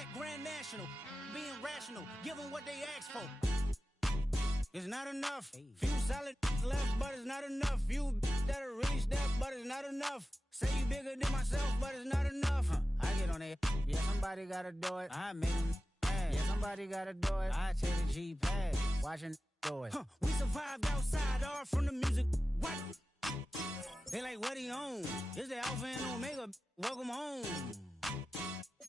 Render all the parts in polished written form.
black Grand National, being rational, give them what they ask for. It's not enough. Few solid left, but it's not enough. Few that'll really step, but it's not enough. Say you bigger than myself, but it's not enough. I get on it. Yeah, somebody gotta do it. I made him mad. Yeah, somebody gotta do it. I take the G-pad, watching do it. We survived outside, all from the music. What? They like, what he on? This the Alpha and Omega. Welcome home.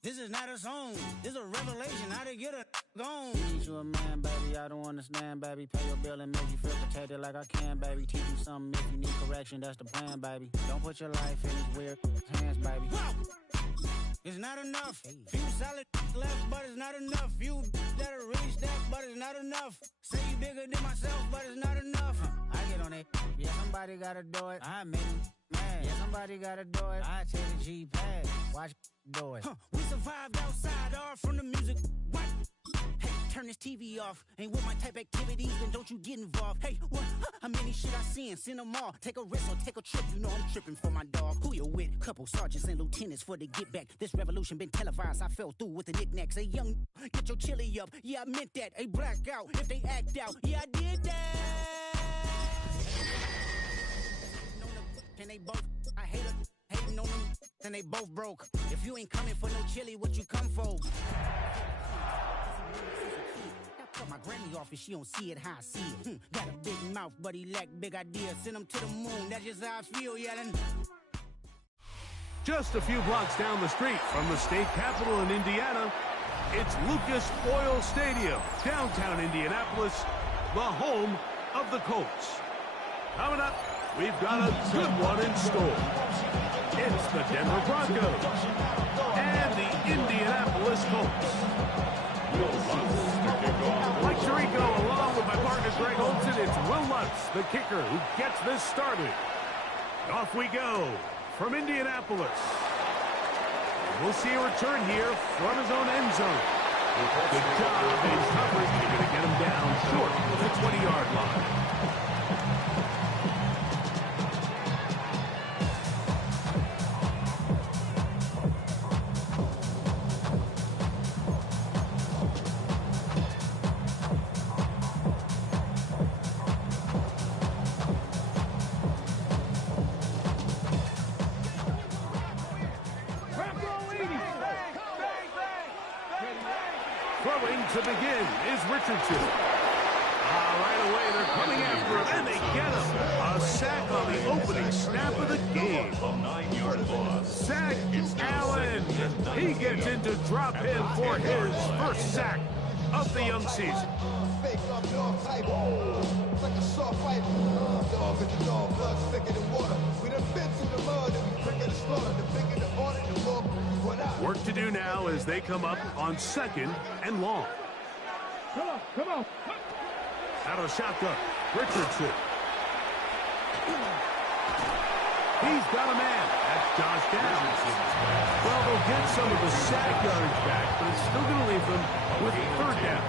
This is not a song. This is a revelation. How to get a gone. Teach you a man, baby. I don't understand, baby. Pay your bill and make you feel protected like I can, baby. Teach you something if you need correction. That's the plan, baby. Don't put your life in his weird hands, baby. Wow. It's not enough. Few solid left, but it's not enough. Few that'll really step, but it's not enough. Say you bigger than myself, but it's not enough. I get on it. Yeah, somebody gotta do it. I made him mad. Yeah, somebody gotta do it. I take the G-pad, watch do it. We survived outside, all from the music. What? Hey, turn this TV off. Ain't with my type activities, then don't you get involved. Hey, what? How many shit I seen? Send them all. Take a risk or take a trip. You know I'm tripping for my dog. Who you with? Couple sergeants and lieutenants for the get back. This revolution been televised. I fell through with the knickknacks. Hey, young, get your chili up. Yeah, I meant that. Hey, black out if they act out. Yeah, I did that. And they both, I hate her, hating on them, and they both broke. If you ain't coming for no chili, what you come for? I cut my granny off and she don't see it how I see it. Got a big mouth, but he lack big ideas. Send him to the moon, that's just how I feel, yelling. Just a few blocks down the street from the state capitol in Indiana, it's Lucas Oil Stadium, downtown Indianapolis, the home of the Colts. Coming up, we've got a good one in store. It's the Denver Broncos and the Indianapolis Colts. Like Tirico, along with my partner Greg Olson, it's Will Lutz, the kicker, who gets this started. Off we go from Indianapolis. We'll see a return here from his own end zone. Good job in coverage. You're going to get him down short of the 20-yard line. Throwing to begin is Richardson. Right away, they're coming after him, and they get him. A sack on the opening snap of the game. Sack Allen. He gets into drop him for his first sack of the young season. Work to do now as they come up on 2nd and long. Come on. Out of shotgun, Richardson. He's got a man. That's Josh Downs. Well, they'll get some of the sack yardage back, but it's still going to leave them with 3rd down.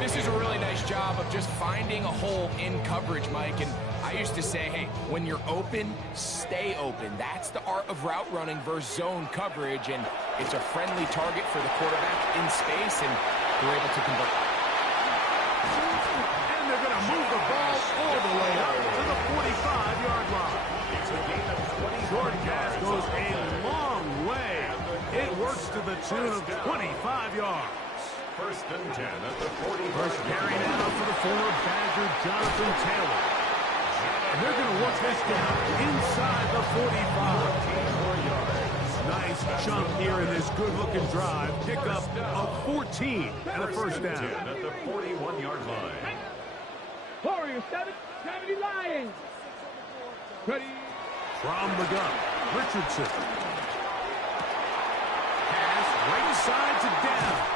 This is a really nice job of just finding a hole in coverage, Mike. And I used to say, hey, when you're open, stay open. That's the art of route running versus zone coverage. And it's a friendly target for the quarterback in space, and they're able to convert. And they're going to move the ball all the way up to the 45-yard line. Short pass goes a long way. It works to the tune of 25 yards. 1st and 10 at the 40. First carry now for the former Badger, Jonathan Taylor. And they're going to work this down inside the 45. Nice chunk here in this good-looking drive. Pick up a 14 and a first down. At the 41-yard line. Warriors 70 Lions. Ready. From the gun, Richardson. Pass right side to Downs.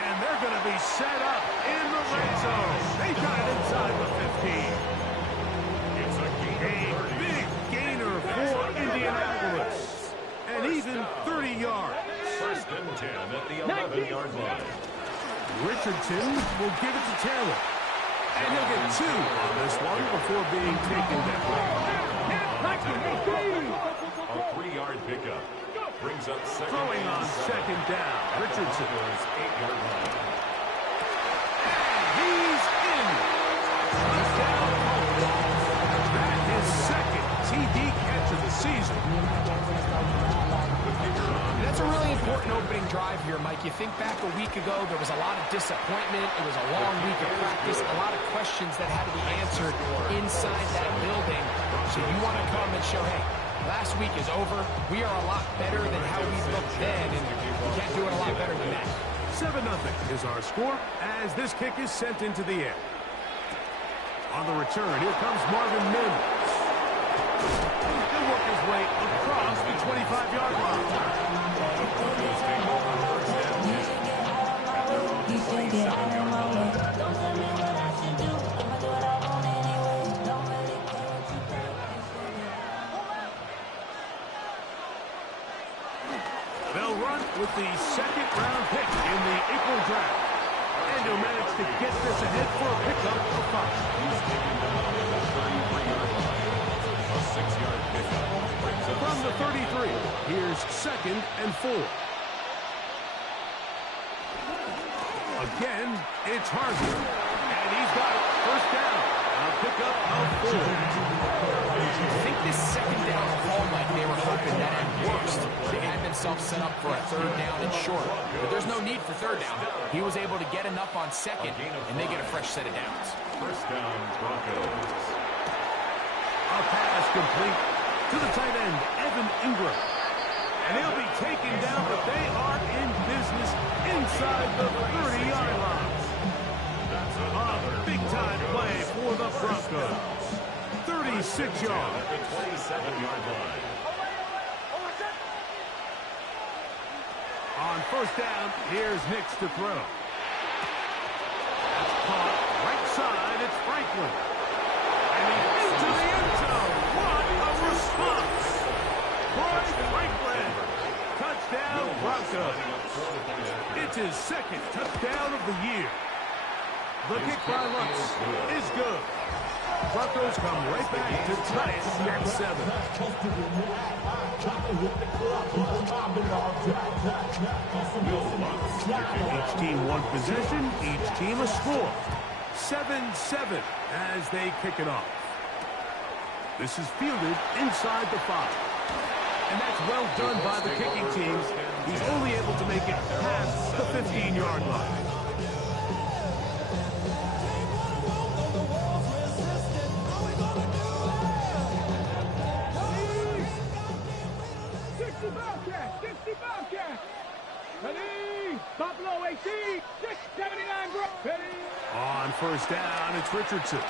And they're going to be set up in the red zone. They got it inside the 15. It's a big gainer for Indianapolis. And even 30 yards. 1st and 10 at the 11-yard line. Richardson will give it to Taylor. And he'll get 2 on this one before being taken down. A 3-yard pickup. brings up second. Throwing on second down, Richardson. 8-yard line. He's in. Touchdown. That is second TD catch of the season. That's a really important opening drive here, Mike. You think back a week ago, there was a lot of disappointment. It was a long week of practice, a lot of questions that had to be answered inside that building. So you want to come and show, hey, last week is over. We are a lot better than how we looked then, and we can't do it a lot better than that. 7-0 is our score as this kick is sent into the air. On the return, here comes Marvin Mims. He'll work his way across the 25-yard line. They'll run with the second-round pick in the April draft. And he'll manage to get this ahead for a pickup of 5. A 6-yard pickup. From the 33, here's 2nd and 4. Again, it's Harvey. And he's got it. First down. A pickup of 4. I think this second down call, Mike, they were hoping that at worst they had themselves set up for a 3rd down and short. But there's no need for 3rd down. He was able to get enough on 2nd, and they get a fresh set of downs. First down, Broncos. A pass complete to the tight end, Evan Ingram. And he'll be taken down, but they are in business inside the 30-yard line. A big-time play for the Broncos. 36 yards. At the 27-yard line. On first down, here's Nix to throw. That's caught right side. It's Franklin. And he's into the end zone. What a response. Troy Franklin. Touchdown, Broncos. It's his 2nd touchdown of the year. The kick by Lutz is good. Broncos come right back to tie it at 7. Each team one possession, each team a score. 7-7 as they kick it off. This is fielded inside the 5. And that's well done by the kicking team. He's only able to make it past the 15-yard line. Ready? Buffalo 18, 679 bro. Ready? On first down, it's Richardson.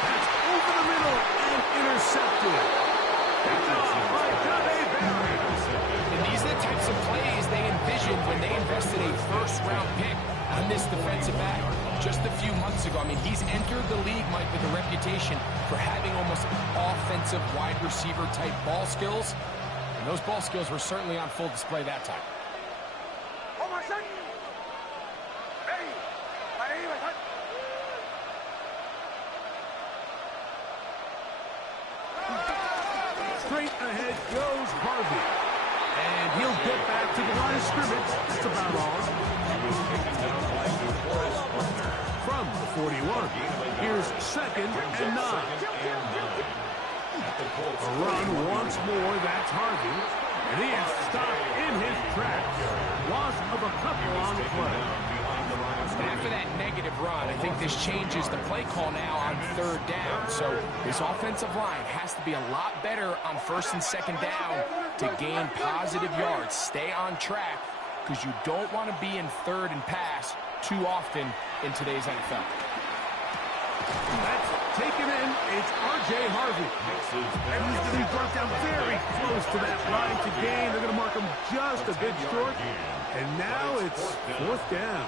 That's over the middle and intercepted. Picked off by Johnny Barry. And these are the types of plays they envisioned when they invested a first-round pick on this defensive back just a few months ago. I mean, he's entered the league, Mike, with a reputation for having almost offensive wide receiver type ball skills. And those ball skills were certainly on full display that time. Straight ahead goes Harvey. And he'll get back to the line of scrimmage. That's about all. From the 41, here's 2nd and 9. A run once more, that's Harvey. And he is stopped in his tracks. Loss of a couple on the play. And after that negative run, I think this changes the play call now on 3rd down. So this offensive line has to be a lot better on 1st and 2nd down to gain positive yards. Stay on track because you don't want to be in 3rd and pass too often in today's NFL. That's taken in. It's R.J. Harvey. And he's going to be brought down very close to that line to gain. They're going to mark him just a bit short. And now it's 4th down.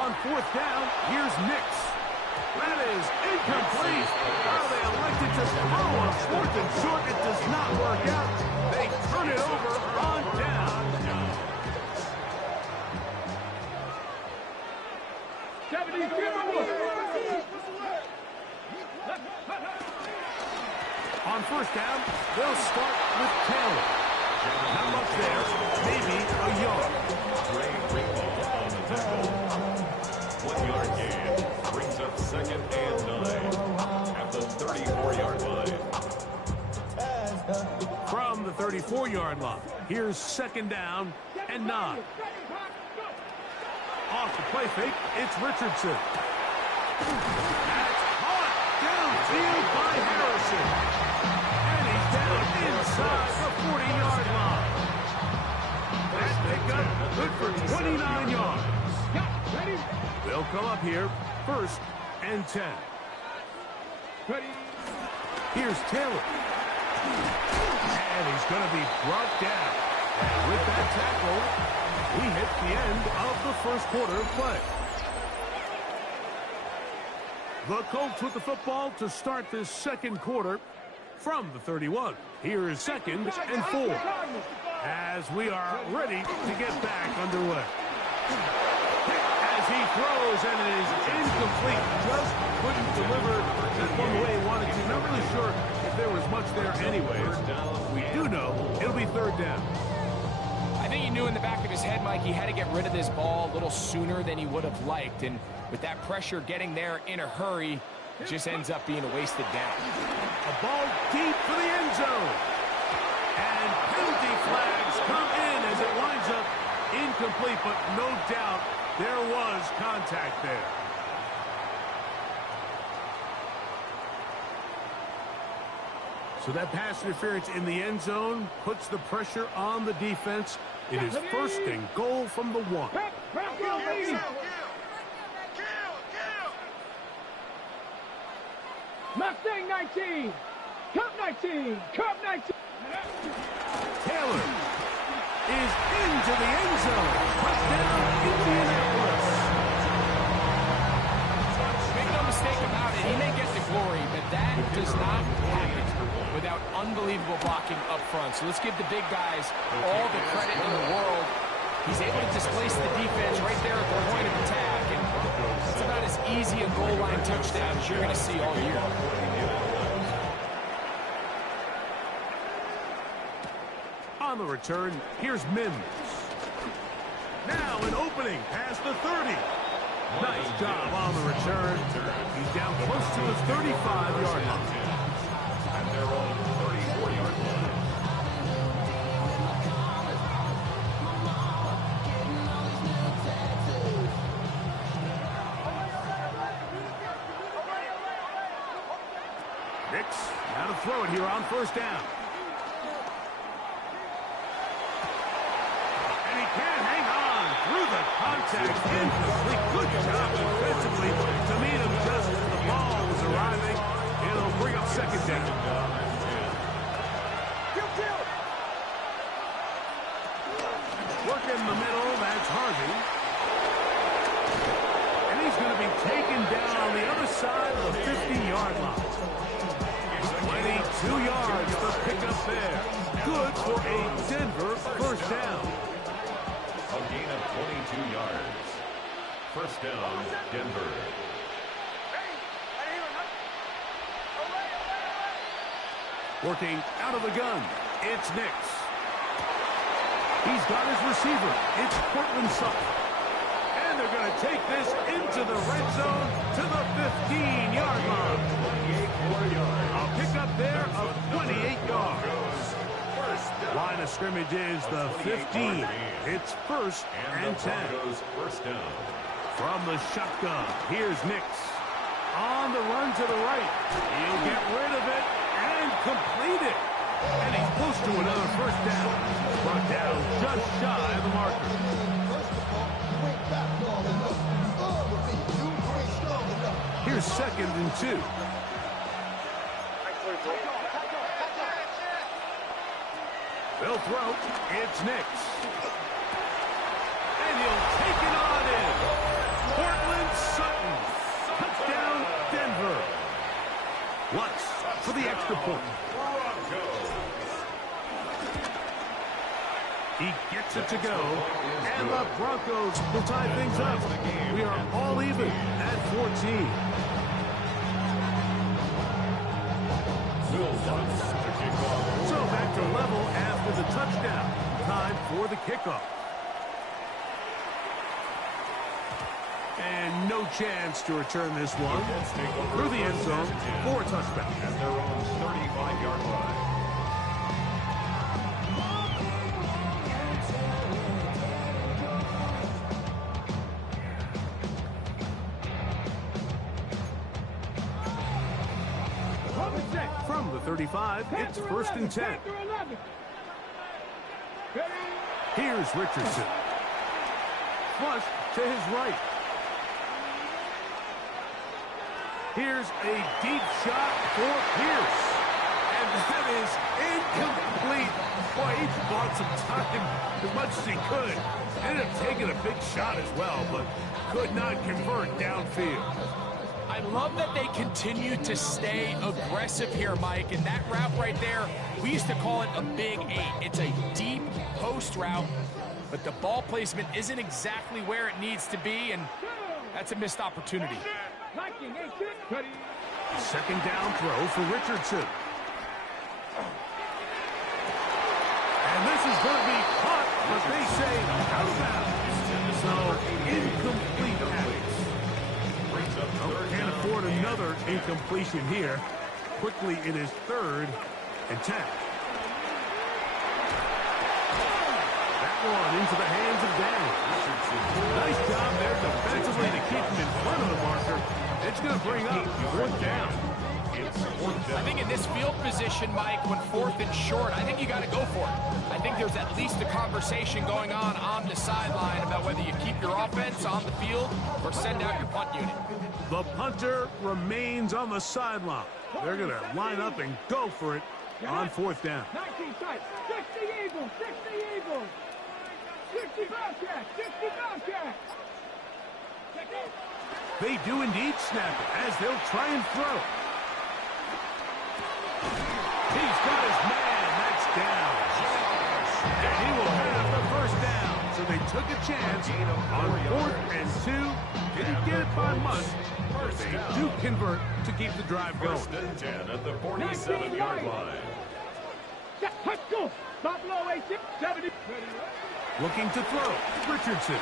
On 4th down, here's Nix. That is incomplete. Well, they elected to throw on 4th and short. It does not work out. They turn it over on down. 70. On On first down, they'll start with Taylor. Not much there, maybe a yard. Trey Greenlaw on the tackle. 1 yard gain. Brings up 2nd and 9 at the 34-yard line. From the 34-yard line, here's 2nd down and 9. Off the play fake, it's Richardson. That's caught downfield by Harrison. And he's down inside the 40-yard line. That pickup, good for 29 yards. They'll come up here, 1st and 10. Here's Taylor. And he's going to be brought down. And with that tackle, we hit the end of the 1st quarter of play. The Colts with the football to start this 2nd quarter from the 31. Here is 2nd and 4. As we are ready to get back underway. As he throws, and it is incomplete. Just couldn't deliver that one the way he wanted to. Not really sure if there was much there anyways. We do know it'll be 3rd down. I think he knew in the back of his head, Mike, he had to get rid of this ball a little sooner than he would have liked. And with that pressure getting there in a hurry, it just ends up being a wasted down. A ball deep for the end zone. And penalty flags come in as it winds up incomplete, but no doubt there was contact there. So that pass interference in the end zone puts the pressure on the defense. It is 1st and goal from the 1. Mustang 19. Cup 19. Cup 19. Taylor is into the end zone. Touchdown, Indianapolis. Make no mistake about it, he may get the glory, but that does not happen without unbelievable blocking up front. So let's give the big guys all the credit in the world. He's able to displace the defense right there at the point of attack, and it's about as easy a goal line touchdown as you're going to see all year. On the return, here's Mims. Now an opening past the 30. Nice job on the return. He's down close to his 35-yard line. And they're on 34-yard line. Nix, now to throw it here on 1st down. And he can't hang on through the contact. Incomplete. Good job defensively to meet him just as the ball was arriving. It'll bring up 2nd down. Work in the middle, that's Harvey. And he's going to be taken down on the other side of the 50-yard line. 22 yards to pick up there. Good for a Denver 1st down. A gain of 22 yards. 1st down, Denver. Working out of the gun, it's Nix. He's got his receiver. It's Cortland Sutton. And they're going to take this into the red zone to the 15-yard line. A pickup there of 28 yards. Line of scrimmage is the 15. It's 1st and 10. First down. From the shotgun, here's Nix. On the run to the right. He'll get rid of it and complete it. And he's close to another 1st down. Brought down just shy of the marker. Here's 2nd and 2. They'll throw. It's Nix. And he'll take it on in. Cortland Sutton. Touchdown, Denver. Lutz for the extra point. He gets it to go. And the Broncos will tie things up. We are all even at 14. Will punts to kick off. So back to level after the touchdown. Time for the kickoff. And no chance to return this one through the end zone for a touchdown. At their own 35-yard line. From the 35, it's 1st and 10. Here's Richardson. Flush to his right. Here's a deep shot for Pierce. And that is incomplete. Boy, he bought some time as much as he could. Ended up taking a big shot as well, but could not convert downfield. I love that they continue to stay aggressive here, Mike, and that route right there, we used to call it a big 8. It's a deep post route, but the ball placement isn't exactly where it needs to be, and that's a missed opportunity. Second down throw for Richardson. And this is going to be caught, but they say out of bounds. So incomplete pass. Can't afford another incompletion here. Quickly it is 3rd and 10. That one into the hands of Daniels. Nice job there defensively to keep him in front of the marker. It's going to bring up 4th down. I think in this field position, Mike, when 4th and short, I think you got to go for it. I think there's at least a conversation going on the sideline about whether you keep your offense on the field or send out your punt unit. The punter remains on the sideline. They're going to line up and go for it on 4th down. 19 tight. 60 Eagles. 60 Eagles. 60 Bobcats. 60 Bobcats. They do indeed snap it as they'll try and throw. He's got his man. That's down. And he will have the 1st down. So they took a chance on 4th and 2. Didn't get it by much. They do convert to keep the drive going. 1st and 10 at the 47-yard line. Let's go. Buffalo 86, 70. Looking to throw. Richardson.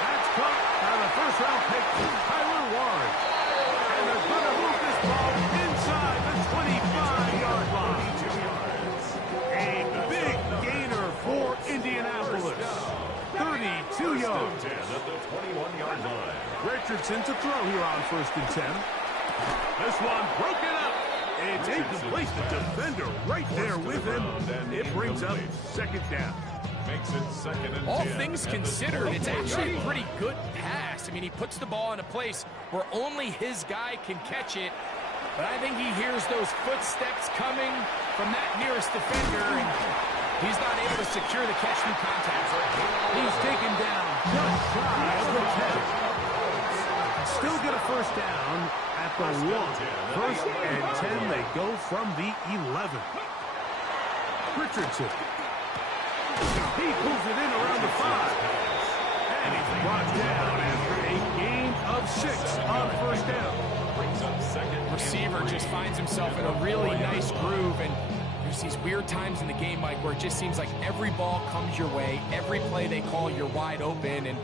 That's caught by the 1st-round pick, Tyler Warren. And they're going to move this ball inside the 25-yard line. A big gainer for Indianapolis. 32 yards. 10 at the 21-yard line. Richardson to throw here on 1st and 10. This one broken up. It's incomplete. The defender right there with him. It brings up 2nd down. Makes it 2nd and 10. All things considered, it's actually a pretty good pass. I mean, he puts the ball in a place where only his guy can catch it. But I think he hears those footsteps coming from that nearest defender, and he's not able to secure the catch through contact. He's taken down just shy of the 10. Still get a 1st down at the 1. 1st and 10, they go from the 11. Richardson. He pulls it in around the 5. And he's brought down after a gain of 6 on 1st down. Brings up 2nd. Receiver just finds himself in a really nice groove, and there's these weird times in the game, Mike, where it just seems like every ball comes your way, every play they call, you're wide open, and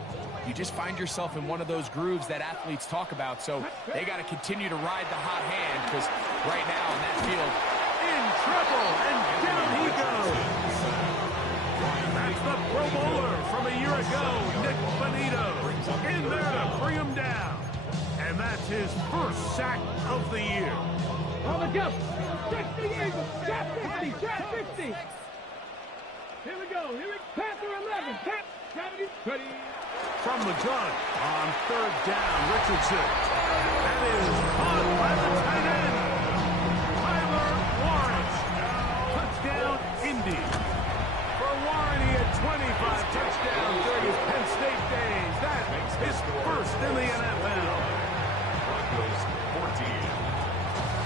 you just find yourself in one of those grooves that athletes talk about. So they got to continue to ride the hot hand, because right now in that field, In trouble, and down he goes. That's the Pro Bowler from a year ago, Nick Bonito, in there to bring him down. And that's his 1st sack of the year. On the go. 60 Eagles. Trap 50. Trap 50. Here we go. Panther 11. Tap 70. 30. From the gun on 3rd down, Richardson. That is caught by the tight end, Tyler Warren. Touchdown, Indy. For Warren, he had 25 touchdowns during his Penn State days. That makes his 1st in the NFL. Broncos 14.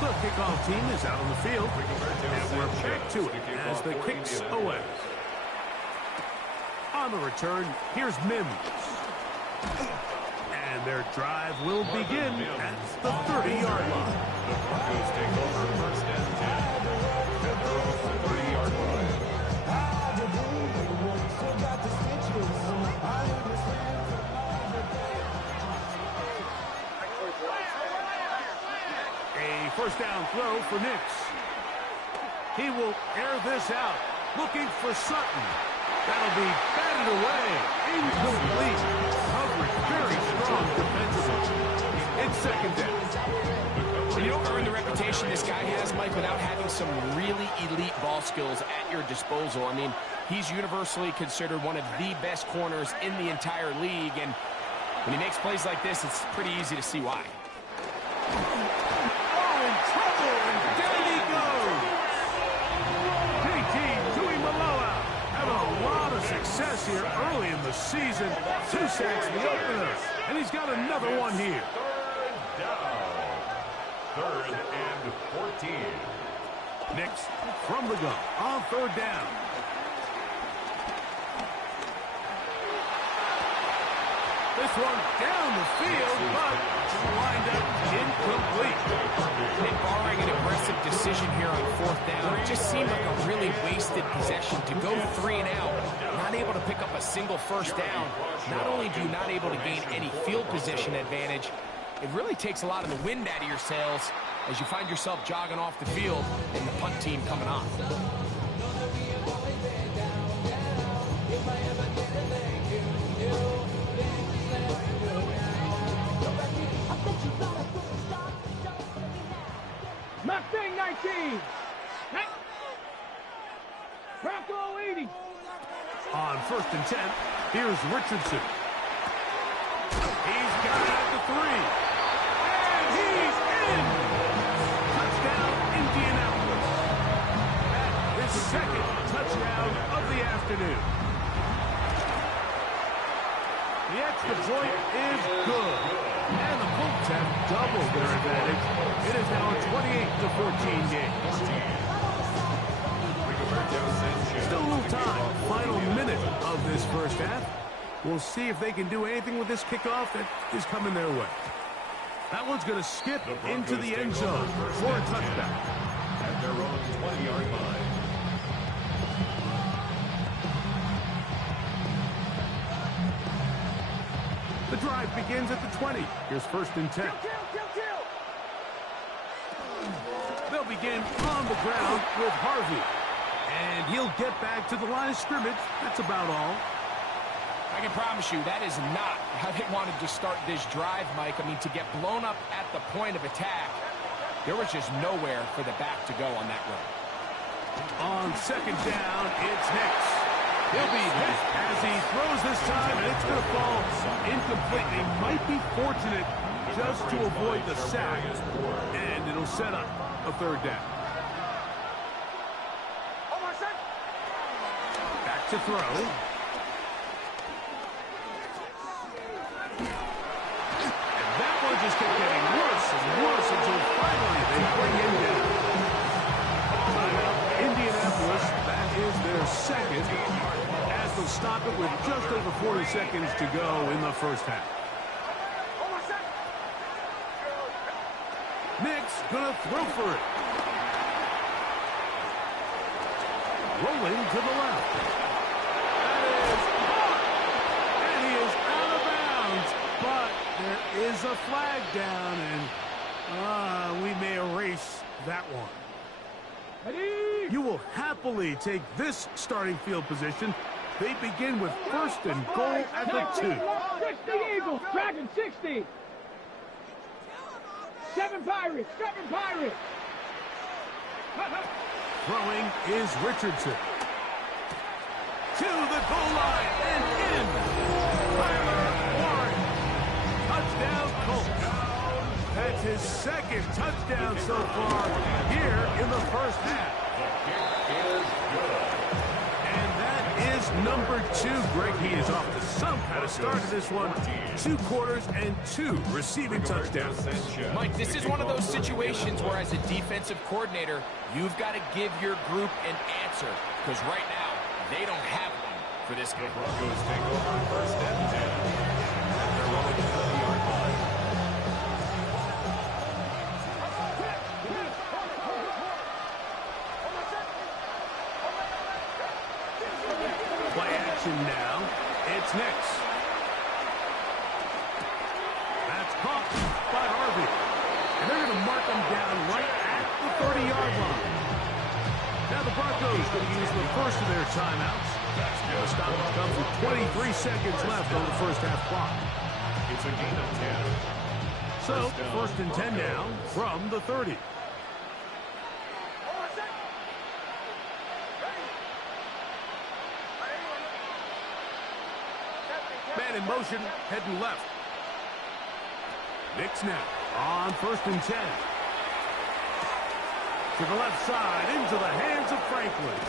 The kickoff team is out on the field, and we're back to it as the kicks away. On the return, here's Mims. And And their drive will begin at the 30-yard line. The Broncos take over first and 10 at their own 30-yard line. A first down throw for Nix. He will air this out, looking for Sutton. That'll be batted away. Incomplete. Coverage very strong defensively. It's second down. You don't earn the reputation this guy has, Mike, without having some really elite ball skills at your disposal. I mean, he's universally considered one of the best corners in the entire league, and when he makes plays like this, it's pretty easy to see why. Oh, in trouble, and down he goes. JT Tuimoloau having a lot of success here early in the season. 2 sacks the opener, and he's got another one here. Third and 14. Nix from the gun on third down. This one down the field, but lined up incomplete. And barring an aggressive decision here on fourth down, it just seemed like a really wasted possession to go 3 and out. Not able to pick up a single first down. Not only do you not able to gain any field position advantage, it really takes a lot of the wind out of your sails as you find yourself jogging off the field and the punt team coming on. Mustang 19. Bronco 80. On first and 10, here's Richardson. He's got it at the 3. And he's in! Touchdown, Indianapolis. That is second touchdown of the afternoon. The extra point is good. And the Colts have doubled their advantage. It is now a 28-14 game. Still a little time. Final minute of this first half. We'll see if they can do anything with this kickoff that is coming their way. That one's going to skip into the end zone for a touchdown. At their own 20-yard line. The drive begins at the 20. Here's first and 10. They'll begin on the ground with Harvey. And he'll get back to the line of scrimmage. That's about all. I can promise you that is not how they wanted to start this drive, Mike. I mean, to get blown up at the point of attack, there was just nowhere for the back to go on that run. On second down, it's Nix. He'll be hit as he throws this time, and it's going to fall incomplete. They might be fortunate just to avoid the sack, and it'll set up a third down. Back to throw. Just kept getting worse and worse until finally they bring him down. Timeout, Indianapolis. That is their second, as they'll stop it with just over 40 seconds to go in the first half. Nix gonna throw for it. Rolling to the left. That is caught. And he is out of bounds, but there is a flag down, and we may erase that one. You will happily take this starting field position. They begin with first and goal at the 2. 60 Eagles, Dragon 60. 7 Pirates, 7 Pirates. Throwing is Richardson. To the goal line and in. Tyler Warren. Touchdown Colts. That's his second touchdown so far here in the first half. And that is number 2. Greg, he is off to some kind of start to this one. 2 quarters and 2 receiving touchdowns. Mike, this is one of those situations where as a defensive coordinator, you've got to give your group an answer. Because right now, they don't have one for this game. Broncos take over first and 10. They're rolling 30-yard line. action now. It's Nix. That's caught by Harvey. And they're going to mark him down right at the 30-yard line. Now the Broncos going to use the first of their timeouts. And the stoppage comes with 23 seconds left on the first half clock. It's a gain of 10. So, first and 10 now from the 30. Man in motion, heading left. Nix now on first and 10. To the left side, into the hands of Franklin.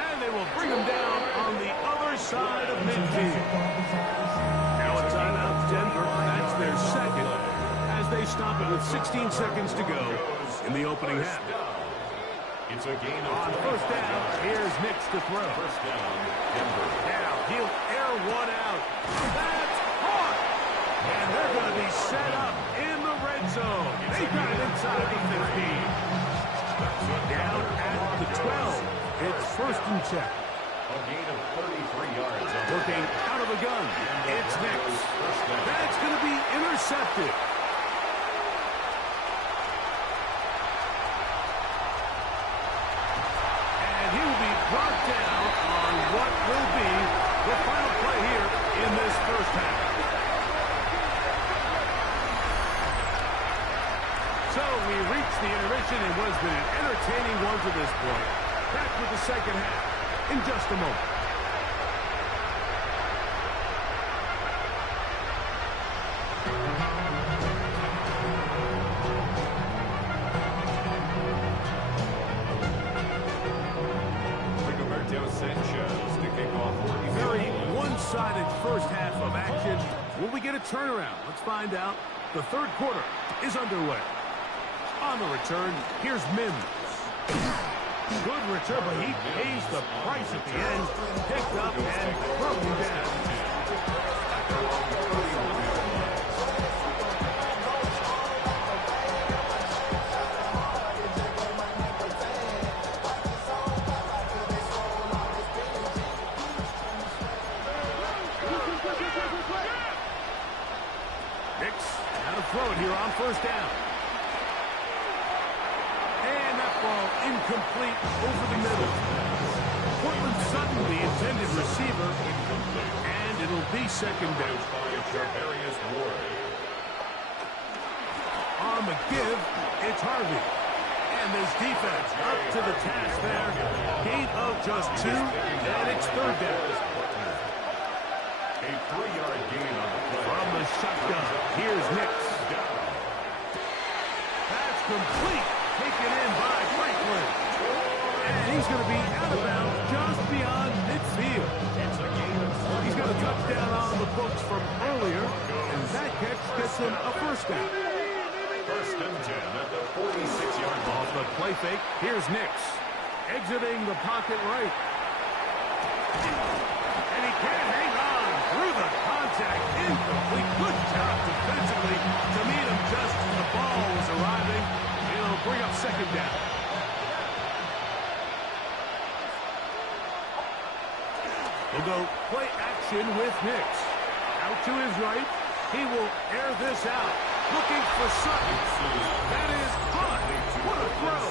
And they will bring him down on the other side of midfield. Now a timeout, Denver. That's their second as they stop it with 16 seconds to go in the opening half. It's a gain of On first down, here's Nix to throw. First down, Denver. Now he'll air one out. That's caught! And they're going to be set up in the red zone. They got it inside the 15. Down at the 12. It's first and 10. A gain of 33 yards. Working out of the gun. It's Nix. That's going to be intercepted. And he will be brought down on what will be the final play here in this first half. So we reached the intermission. It was been an entertaining one to this point. Back with the second half in just a moment. Sanchez to kick off. Very one-sided first half of action. Will we get a turnaround? Let's find out. The third quarter is underway. On the return, here's Mims. Good return, but he pays the price at the end. Picked up and broken down. Nix, now to throw it here on first down. And that ball incomplete over the middle. Portland Sutton, the intended receiver, and it'll be second down. On the give, it's Harvey. And this defense up to the task there. Gain of just 2, and it's third down. A 3-yard gain on the play. From the shotgun, here's Nix. That's complete. Taken in by Franklin. And he's going to be out of bounds just beyond midfield. He's got a touchdown on the books from earlier, and that catch gets him a first down. First and 10 at the 46-yard line. Off the play fake, here's Nix. Exiting the pocket right. And he can't hang on through the contact. Incomplete. Good job defensively to meet him just as the ball was arriving. It'll bring up second down. We'll go play action with Nix. Out to his right. He will air this out. Looking for Sutton. That is caught. What a throw.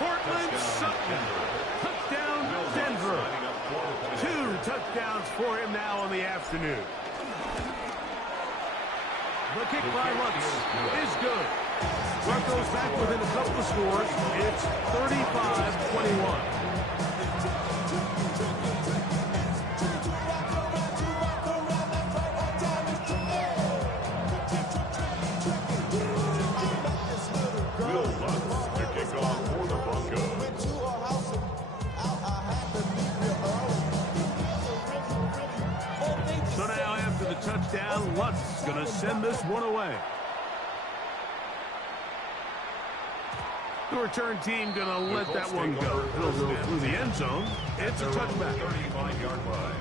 Portland Sutton. Touchdown, Denver. 2 touchdowns for him now on the afternoon. The kick by Lutz is good. Broncos back within a couple of scores. It's 35-21. So now after the touchdown, Lutz going to send this one away. The return team going to let that one go. It'll go through the end zone. It's a touchback. 35-yard line.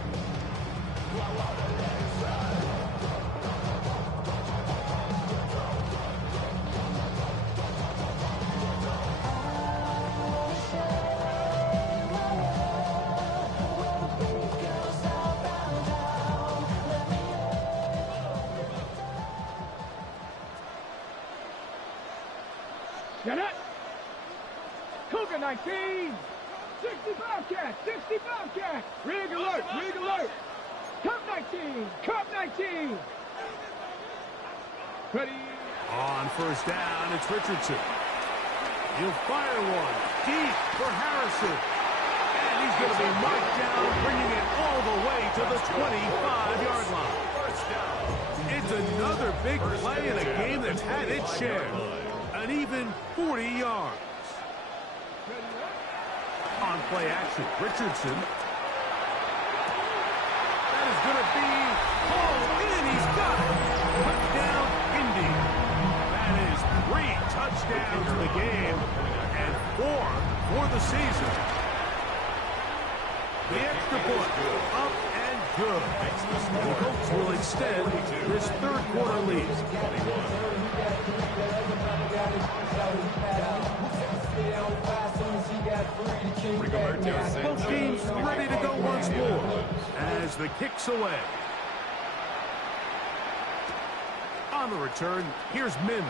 Get it. Cougar 19. 65 cat. 65 cat. Rig alert. Rig alert. Cup 19. Cup 19. Ready. On first down, it's Richardson. He'll fire one deep for Harrison. And he's going to be marked down, bringing it all the way to the 25-yard line. It's another big play in a game that's had its share. An even 40 yards. On play action, Richardson. That is going to be hauled in. He's got it. Touchdown, Indy. That is 3 touchdowns in the game and 4 for the season. The extra point, up and good. The Colts will extend this third-quarter lead. Both teams ready to go once more as the kick's away. On the return, here's Mims.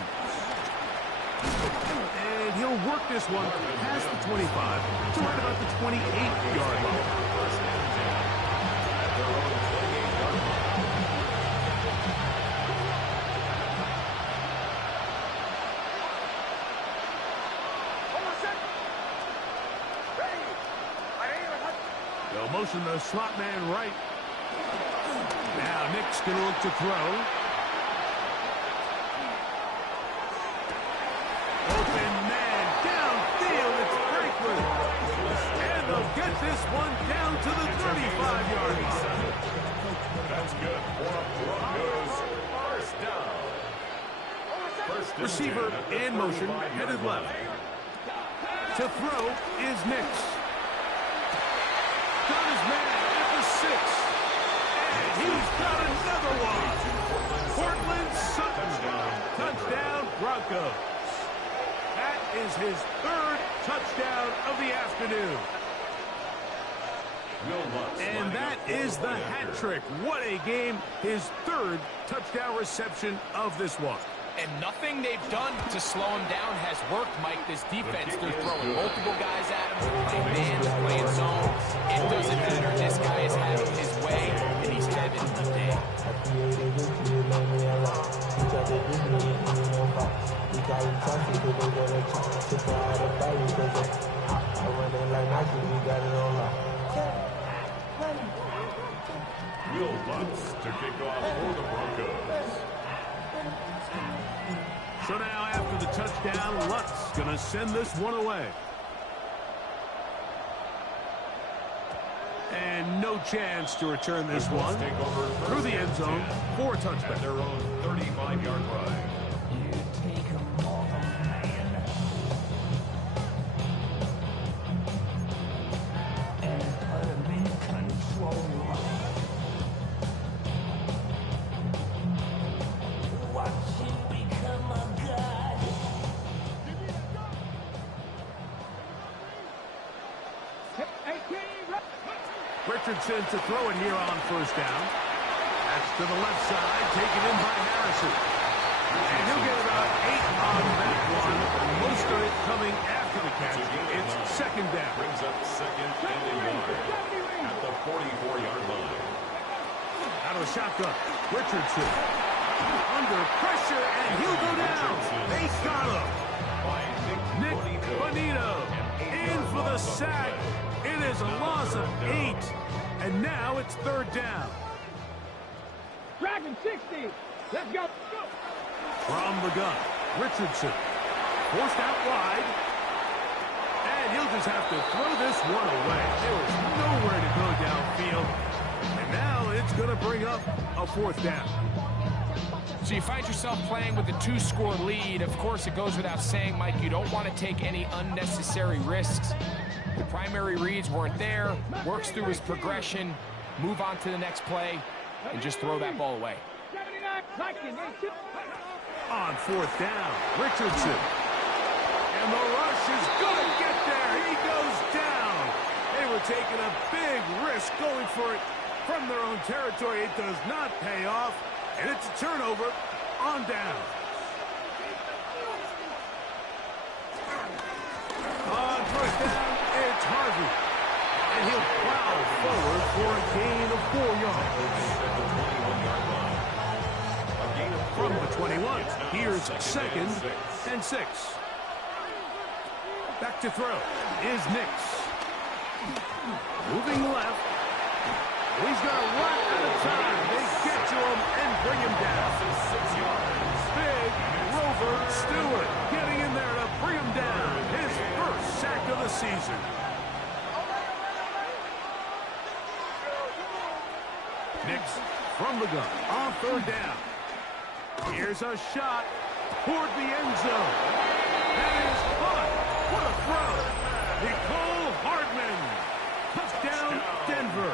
And he'll work this one past the 25 to right about the 28-yard line. They'll motion the slot man right. Now Nick's going to look to throw. Open man downfield. It's Franklin. And they'll get this one down to the 35-yard line. That's good for Broncos. First down. Receiver in motion, headed left. To throw is Nix. Got his man at the 6. And he's got another one. Portland Sutton. Touchdown, Broncos. That is his 3rd touchdown of the afternoon. And that is the hat trick. What a game. His 3rd touchdown reception of this one. And nothing they've done to slow him down has worked, Mike. This defense, they're throwing multiple guys at him. They're playing man, they're playing zone. It doesn't matter. This guy is having his way, and he's having the day. Will Lutz to kick off for the Broncos. So now after the touchdown, Lutz going to send this one away. And no chance to return this one through the end zone for a touchback. Their own 35-yard line. Richardson to throw it here on first down. That's to the left side, taken in by Harrison. And he'll get about 8 on that one. Most of it coming after the catch. It's second down. Brings up second and a yard at the 44-yard line. Out of the shotgun, Richardson. Under pressure, and he'll go down. They got him. Nick Bonito in for the sack. It is a loss of 8. And now it's third down. Dragon 60. Let's go. Go. From the gun, Richardson. Forced out wide. And he'll just have to throw this one away. There was nowhere to go downfield. And now it's going to bring up a 4th down. So you find yourself playing with a 2-score lead. Of course, it goes without saying, Mike, you don't want to take any unnecessary risks. The primary reads weren't there. Works through his progression. Move on to the next play. And just throw that ball away. On 4th down, Richardson. And the rush is going to get there. He goes down. They were taking a big risk going for it from their own territory. It does not pay off. And it's a turnover on down. first down, it's Harvey. And he'll plow forward for a gain of 4 yards. From the 21, here's 2nd and 6. Back to throw is Nix. Moving left. He's going to run out of time. They get to him and bring him down. 6 yards. Big Rover Stewart getting in there to bring him down. His first sack of the season. Nix from the gun on 3rd down. Here's a shot toward the end zone. That is caught. What a throw. Nicole Hardman. Touchdown, Denver.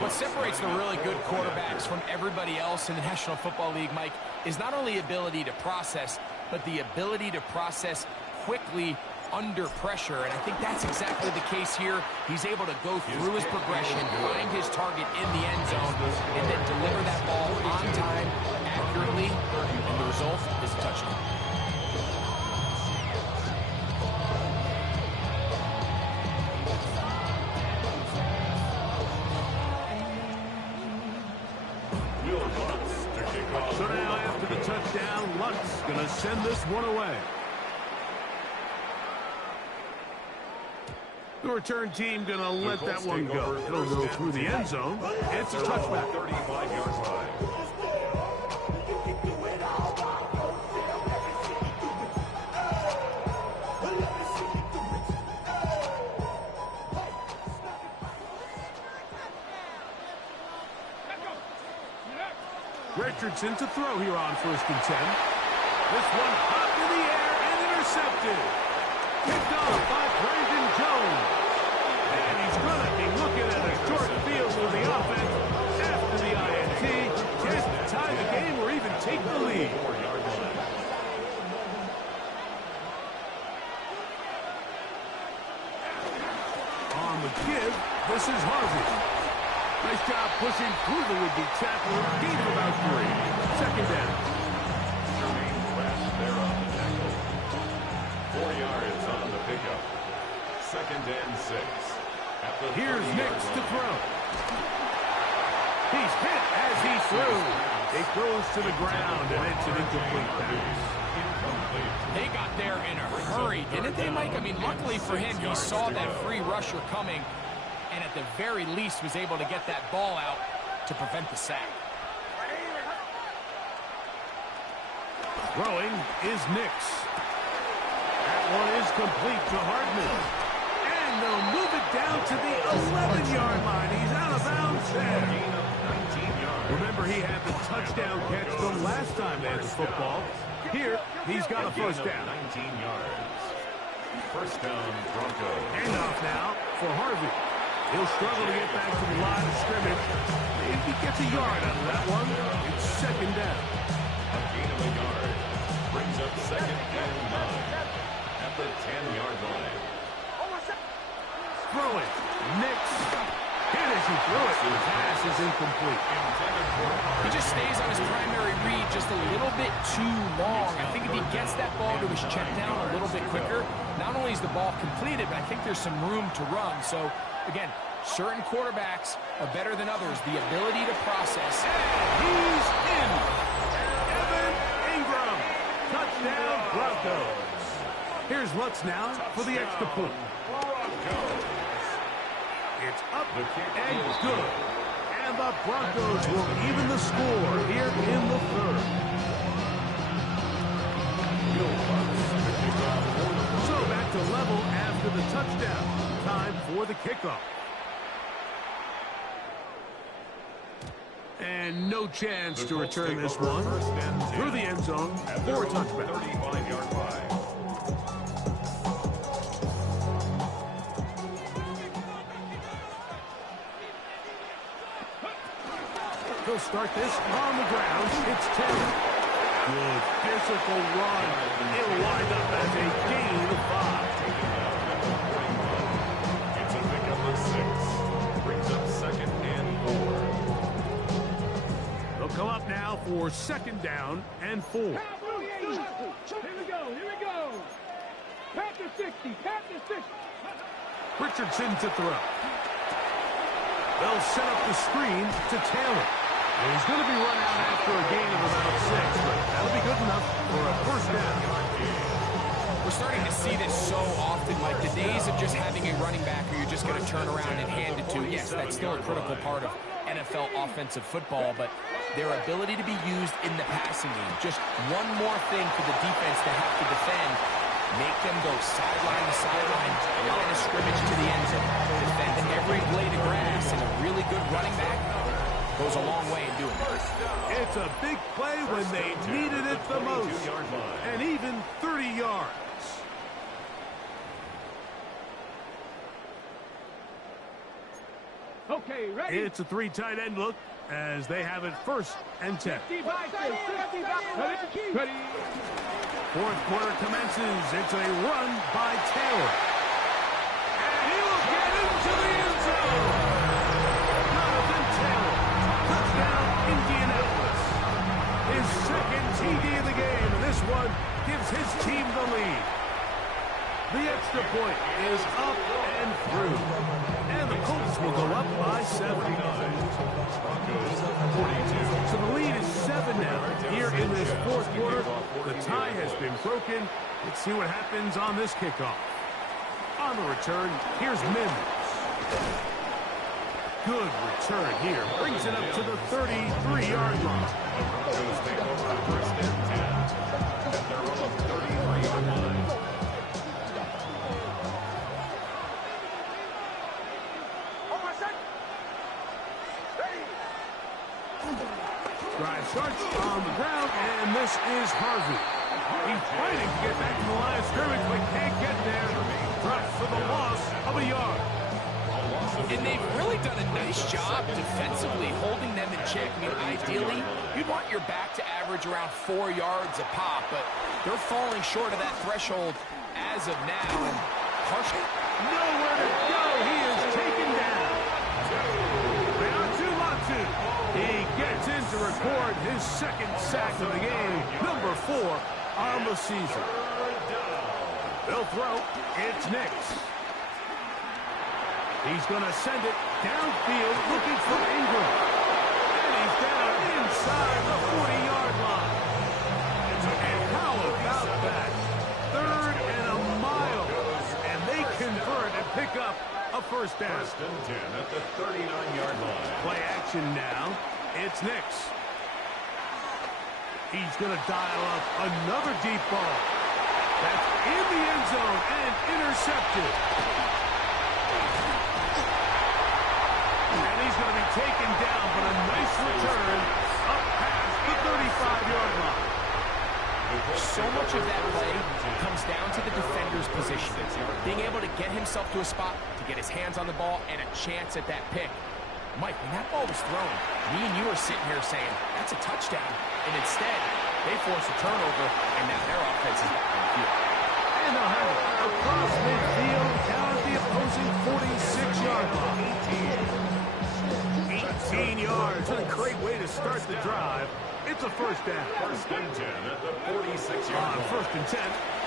What separates the really good quarterbacks from everybody else in the National Football League, Mike, is not only ability to process, but the ability to process quickly under pressure. And I think that's exactly the case here. He's able to go through his progression, find his target in the end zone, and then deliver that ball on time, accurately, and the result is a touchdown. So now after the touchdown, Lunt's going to send this one away. The return team going to let that one go. It'll go through the end zone. It's a touchback. 35-yard line. Richardson to throw here on 1st and 10. This one up in the air and intercepted. Picked off by Brandon Jones. And he's going to be looking at a short field with the offense after the INT. Chance to tie the game or even take the lead. On the give, this is Harvey. Nice job pushing through the would-be tackler. Gain of about 3. 2nd down. Jermaine West there on the tackle. 4 yards on the pickup. 2nd and 6. Here's Nix to throw. He's hit as he threw. It goes to the ground, and it's an incomplete pass. They got there in a hurry, didn't they, Mike? I mean, luckily for him, he saw that free rusher coming, and at the very least was able to get that ball out to prevent the sack. Throwing is Nix. That one is complete to Hardman. And they'll move it down to the 11-yard line. He's out of bounds there. Remember, he had the touchdown catch from last time they had the football. Here, he's got a first down. 19 yards. First down, Broncos. Handoff now for Harvey. He'll struggle to get back to the line of scrimmage. If he gets a yard out of that one, it's 2nd down. A gain of a yard. Brings up 2nd and 9 at the 10-yard line. Throwing. Nix. Hit as he threw it. The pass is incomplete. He just stays on his primary read just a little bit too long. I think if he gets that ball to his check down a little bit quicker, not only is the ball completed, but I think there's some room to run. So, again, certain quarterbacks are better than others. The ability to process. He's in. Evan Ingram. Touchdown, Broncos. Here's Lutz now for the extra point. It's up and good. And the Broncos will even the score here in the 3rd. So back to level after the touchdown. Time for the kickoff. And no chance to return this one through the end zone for a touchback. 35-yard line. They'll start this on the ground. It's 10. Good physical run. It'll wind up as a gain of 5. It's a pickup of 6. Brings up 2nd and 4. They'll come up now for 2nd down and 4. Here we go. 60. 10 to 60. Richardson to throw. They'll set up the screen to Taylor. And he's going to be run out after a gain of about 6, but that'll be good enough for a first down. We're starting to see this so often, Mike. The days of just having a running back who you're just going to turn around and hand it to, yes, that's still a critical part of NFL offensive football, but their ability to be used in the passing game, just one more thing for the defense to have to defend, make them go sideline to sideline, line of scrimmage to the end zone, defend every blade of grass, and a really good running back goes a long way in doing it. It's a big play when they needed it the most, and even 30 yards. Okay, ready? It's a 3 tight end look as they have it 1st and 10. 55, 55. Ready? Fourth quarter commences. It's a run by Taylor. And he will get into the end zone. Jonathan Taylor. Touchdown, Indianapolis. His second TD of the game, and this one gives his team the lead. The extra point is up and through. And the Colts will go up by 7. So the lead is 7 now here in this fourth quarter. The tie has been broken. Let's see what happens on this kickoff. On the return, here's Mims. Good return here. Brings it up to the 33-yard line. First and 10. At their own 33-yard line. Drive starts on the ground, and this is Harvey. He's fighting to get back to the line of scrimmage, but can't get there. Drops for the loss of a yard. And they've really done a nice job defensively holding them in check. I mean, ideally, you'd want your back to average around 4 yards a pop, but they're falling short of that threshold as of now. And partially Nowhere to go. He is taken down. Latu. He gets in to record his second sack of the game, number 4 on the season. They'll throw. It's Nix. He's going to send it downfield looking for Ingram. And he's down inside the 40-yard line. And how about that? 3rd and a mile. And they convert and pick up a first down. First and 10 at the 39-yard line. Play action now. It's Nix. He's going to dial up another deep ball. That's in the end zone and intercepted. And he's going to be taken down, but a nice return up past the 35-yard line. so much of that play comes down to the defender's position. Being able to get himself to a spot, to get his hands on the ball, and a chance at that pick. Mike, when that ball was thrown, me and you were sitting here saying, that's a touchdown. And instead, they force a turnover, and now their offense is back on the field. And they'll have it across midfield, down at the opposing 46-yard line. 18 yards. What a great way to start the drive. It's a first down. First and 10 at the 46-yard line. First and 10,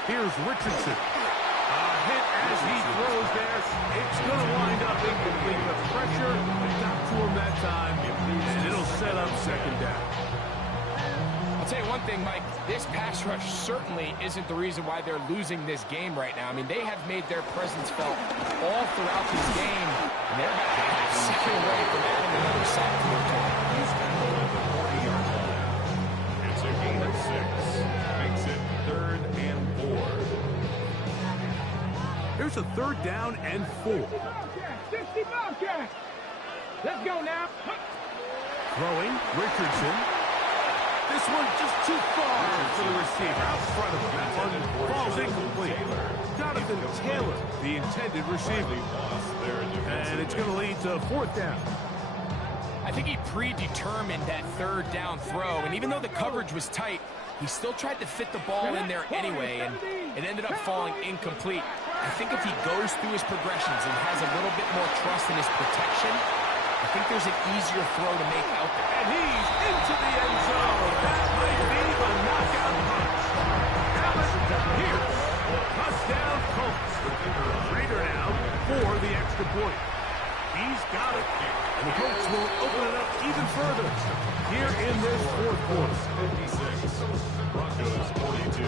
here's Richardson. Hit as he throws there. It's going to wind up incomplete. The pressure got to him that time, and it'll set up second down. I'll tell you one thing, Mike, this pass rush certainly isn't the reason why they're losing this game right now. I mean, they have made their presence felt all throughout this game, and they're about a second away from adding another sack to their total. It's a gain of 6. Makes it 3rd and 4. Here's a 3rd down and 4. 60 Bobcats. Let's go now. Throwing, Richardson. This one just too far for the receiver. Out front of him. That one falls incomplete. Jonathan Taylor, the intended receiver. And it's going to lead to 4th down. I think he predetermined that 3rd down throw, and even though the coverage was tight, he still tried to fit the ball in there anyway, and it ended up falling incomplete. I think if he goes through his progressions and has a little bit more trust in his protection, I think there's an easier throw to make out there. And he's into the end zone. That might be the knockout punch. Allen Pierce Touchdown Colts. Raider now for the extra point. He's got it. And the Colts will open it up even further here in this fourth quarter. 56, Broncos 42.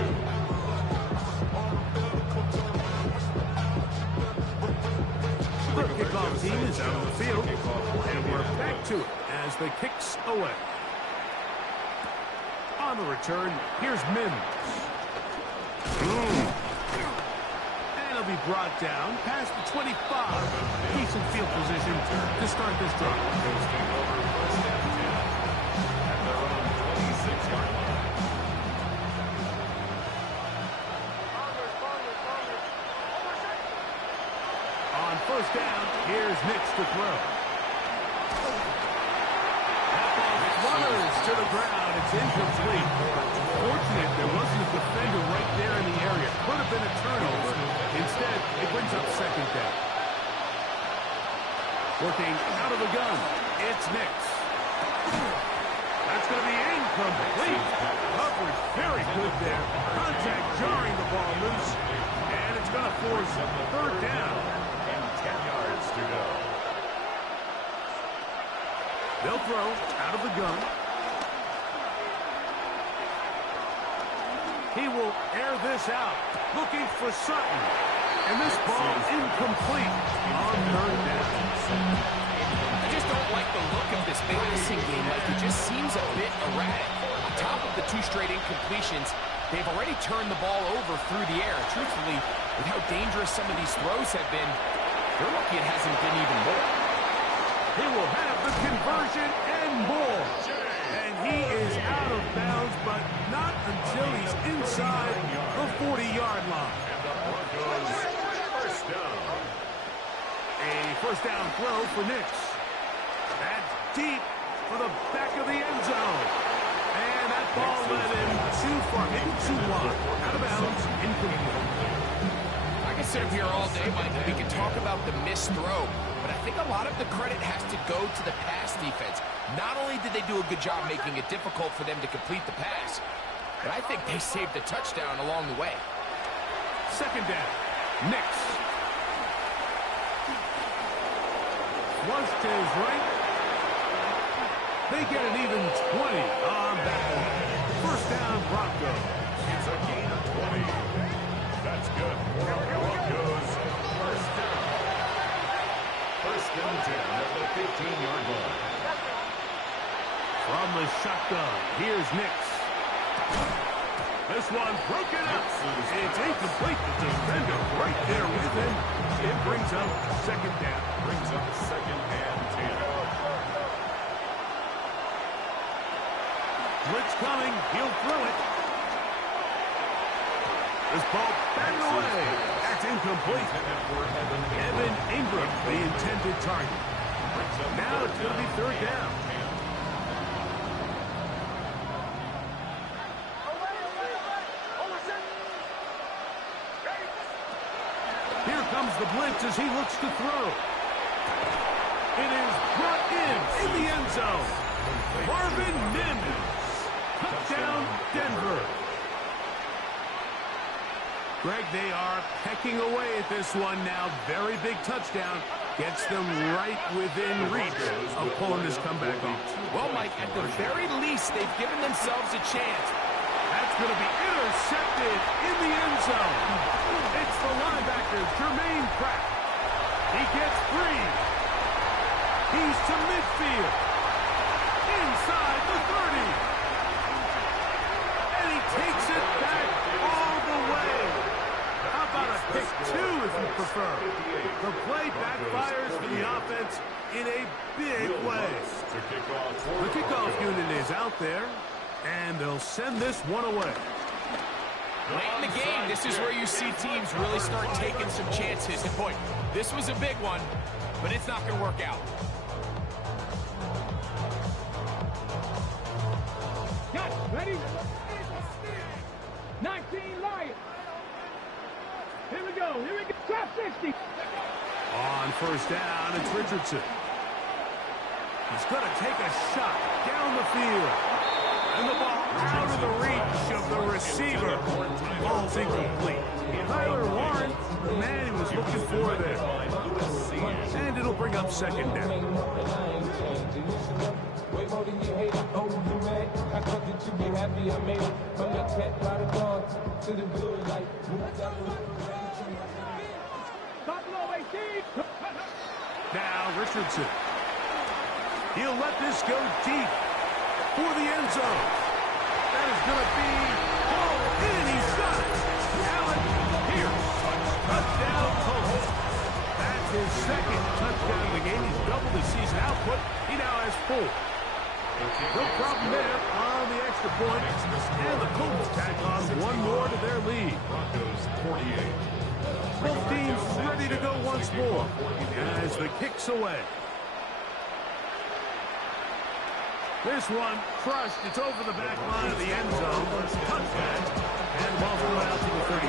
The kickoff team is out on the field, and we're back to it as the kicks away. On the return, here's Mims. And he'll be brought down past the 25. Decent field position to start this drive. Broncos take over first and 10 at their own 26-yard line. On first down, here's Nix to throw. That ball flutters to the ground. It's incomplete. Fortunate there wasn't a defender right there in the area. Could have been a turnover. Instead, it brings up second down. Working out of the gun, it's Nix. That's going to be incomplete. Coverage very good there. Contact jarring the ball loose. And it's going to force third down. 10 yards to go. They'll throw out of the gun. He will air this out, looking for Sutton. And this ball incomplete on third down. I just don't like the look of this passing game. Like, it just seems a bit erratic. On top of the 2 straight incompletions, they've already turned the ball over through the air. Truthfully, with how dangerous some of these throws have been, they're lucky it hasn't been even more. He will have the conversion and more. And he is out of bounds, but not until he's inside the 40-yard line. And the Broncos first down. A first down throw for Nix. That's deep for the back of the end zone. And that ball led him too far, maybe too wide. Out of bounds, incomplete. I can sit up here all day, Mike, and we can talk about the missed throw, but I think a lot of the credit has to go to the pass defense. Not only did they do a good job making it difficult for them to complete the pass, but I think they saved a touchdown along the way. Second down, Nix. Flush to his right. They get an even 20 on that one. First down, Broncos. It's a gain of 20. That's good for the Broncos. First down. First and 10 at the 15-yard line. From the shotgun, here's Nix. This one broken up. It's incomplete. The defender right there with him. It brings up second down. Brings up second and 10. Blitz coming. He'll throw it. This ball batted away. That's incomplete. Evan Ingram, the intended target. Now it's going to be third down. Here comes the blitz as he looks to throw. It is brought in the end zone. Marvin Mims. Touchdown, Denver. Greg, they are pecking away at this one now. Very big touchdown. Gets them right within reach of pulling this comeback off. Well, Mike, at the very least, they've given themselves a chance. That's going to be intercepted in the end zone. It's the linebacker, Jermaine Pratt. He gets free. He's to midfield. Inside the 30. And he takes it back all the way. How about a pick 2 if you prefer? The play backfires for the offense in a big way. The kickoff unit is out there, and they'll send this one away. Late in the game, this is where you see teams really start taking some chances. And boy, this was a big one, but it's not going to work out. Got it. Ready? 19 Lions. Here we go. Here we go. Top 60. On first down, it's Richardson. He's going to take a shot down the field. And the ball out of the reach of the receiver. Ball's incomplete. Tyler Warren, the man he was looking for there. And it'll bring up second down. Now Richardson. He'll let this go deep for the end zone. That is going to be hauled in. He's got it. Allen Pierce. Touchdown Colts. That's his second touchdown of the game. He's doubled his season output. He now has 4. No problem there on the extra point. And the Colts tack on one more to their lead. Broncos 48. Both teams ready to go once more as the kick's away. This one crushed. It's over the back line of the end zone. Touchdown. And the ball's going out to the 35.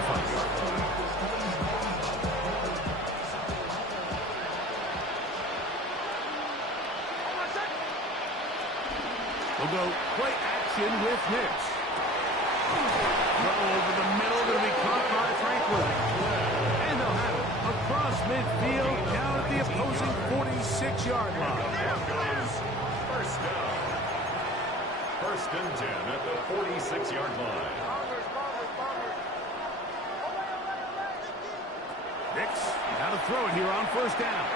We'll go play action with Nix. Throw over the middle, going to be caught by Franklin. And they'll have it across midfield, down at the opposing 46-yard line. First down. First and 10 at the 46-yard line. Nix, now to throw it here on first down.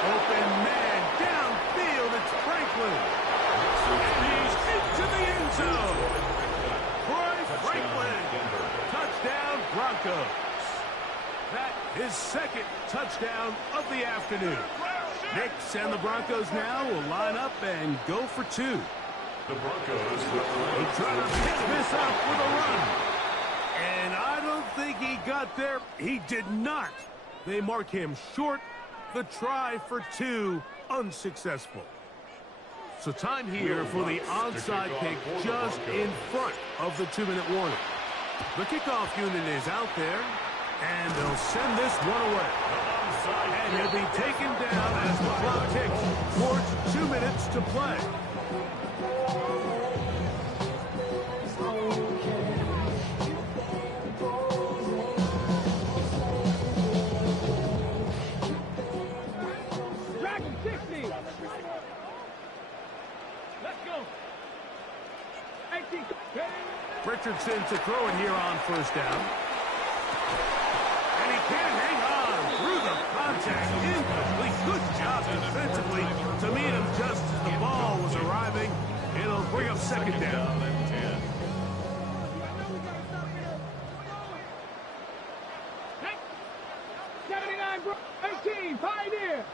Open man, downfield, it's Franklin. And he's into the end zone. Troy Franklin. Touchdown, Broncos. That is second touchdown of the afternoon. Nix and the Broncos now will line up and go for 2. The Broncos will try to pick this up with a run. And I don't think he got there. He did not. They mark him short. The try for 2 unsuccessful. So time here for the onside kick just in front of the 2-minute warning. The kickoff unit is out there, and they'll send this one away. And he'll be taken down as the clock ticks towards 2 minutes to play. Richardson to throw it here on first down. And he can't hang on through the contact. Incomplete. Good job defensively to meet him just as the ball was arriving. It'll bring up second down. 18, Pioneer.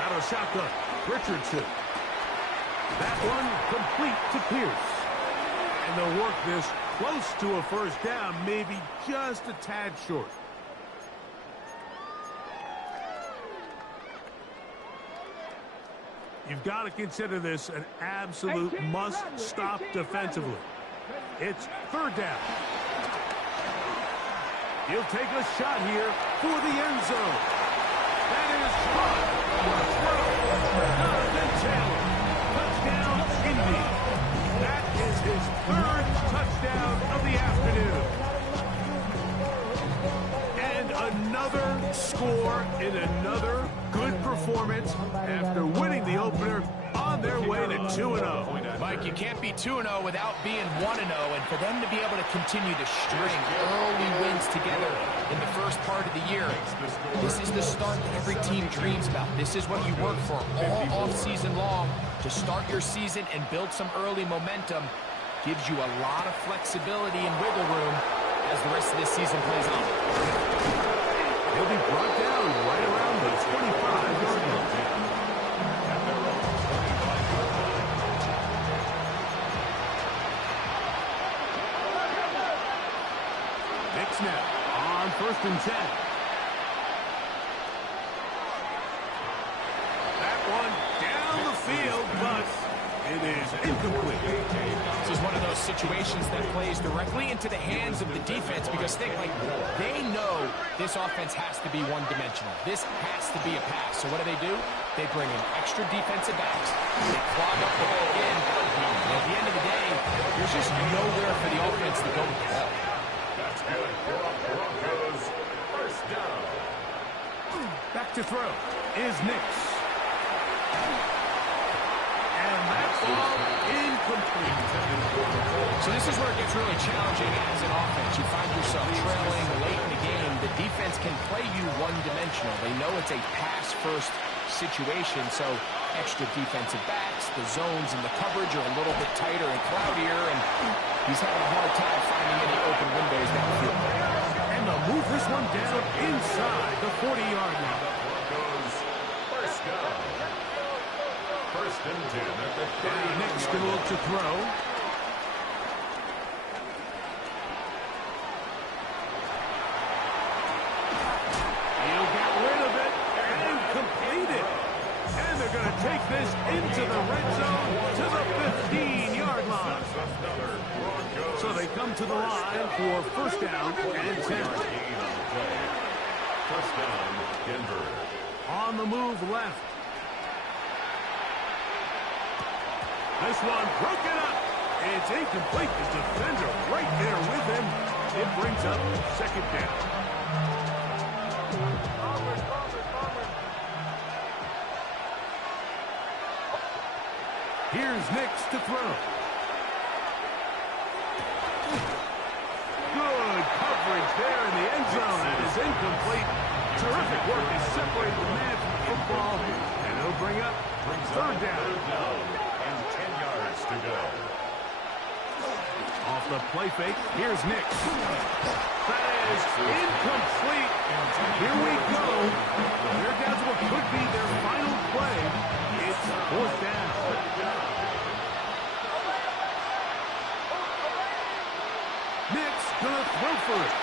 Out of shotgun, Richardson. That one complete to Pierce. And they'll work this close to a first down, maybe just a tad short. You've got to consider this an absolute must-stop defensively. It's third down. He'll take a shot here for the end zone. That is caught. Jonathan Taylor. Touchdown, Indy. That is his third touchdown of the afternoon. And another score in another good performance after winning the opener on their way to 2-0. Mike, you can't be 2-0 without being 1-0, and for them to be able to continue to string early wins together in the first part of the year, this is the start that every team dreams about. This is what you work for all off-season long to start your season and build some early momentum. Gives you a lot of flexibility and wiggle room as the rest of this season plays on. He'll be brought down right around the 25-yard line. Nix now on first and 10. That one down the field, but It is incomplete. This is one of those situations that plays directly into the hands of the defense because they know this offense has to be one-dimensional. This has to be a pass. So what do? They bring in extra defensive backs. They clog up the back end. And at the end of the day, there's just nowhere for the offense to go with the ball. That's good for a Broncos first down. Back to throw is Nix. And that ball incomplete. So this is where it gets really challenging as an offense. You find yourself trailing late in the game. The defense can play you one-dimensional. They know it's a pass-first situation, so extra defensive backs, the zones and the coverage are a little bit tighter and cloudier, and he's having a hard time finding any open windows downfield. And they'll move this one down inside the 40-yard line. Broncos first down. First and 10 at the 30. Next to look to throw. He'll get rid of it and complete it. And they're going to take this into the red zone to the 15-yard line. So they come to the line for first down and 10. First down, Denver. On the move left. This one broken up. It's incomplete. The defender right there with him. It brings up second down. Here's Nix to throw. Good coverage there in the end zone. It is incomplete. Terrific work to separate the man from the football. And it'll bring up third down. And 10 yards to go. Off the play fake, here's Nix. That is incomplete. Here we go. Here goes what could be their final play. It's fourth down. Nix gonna throw for it.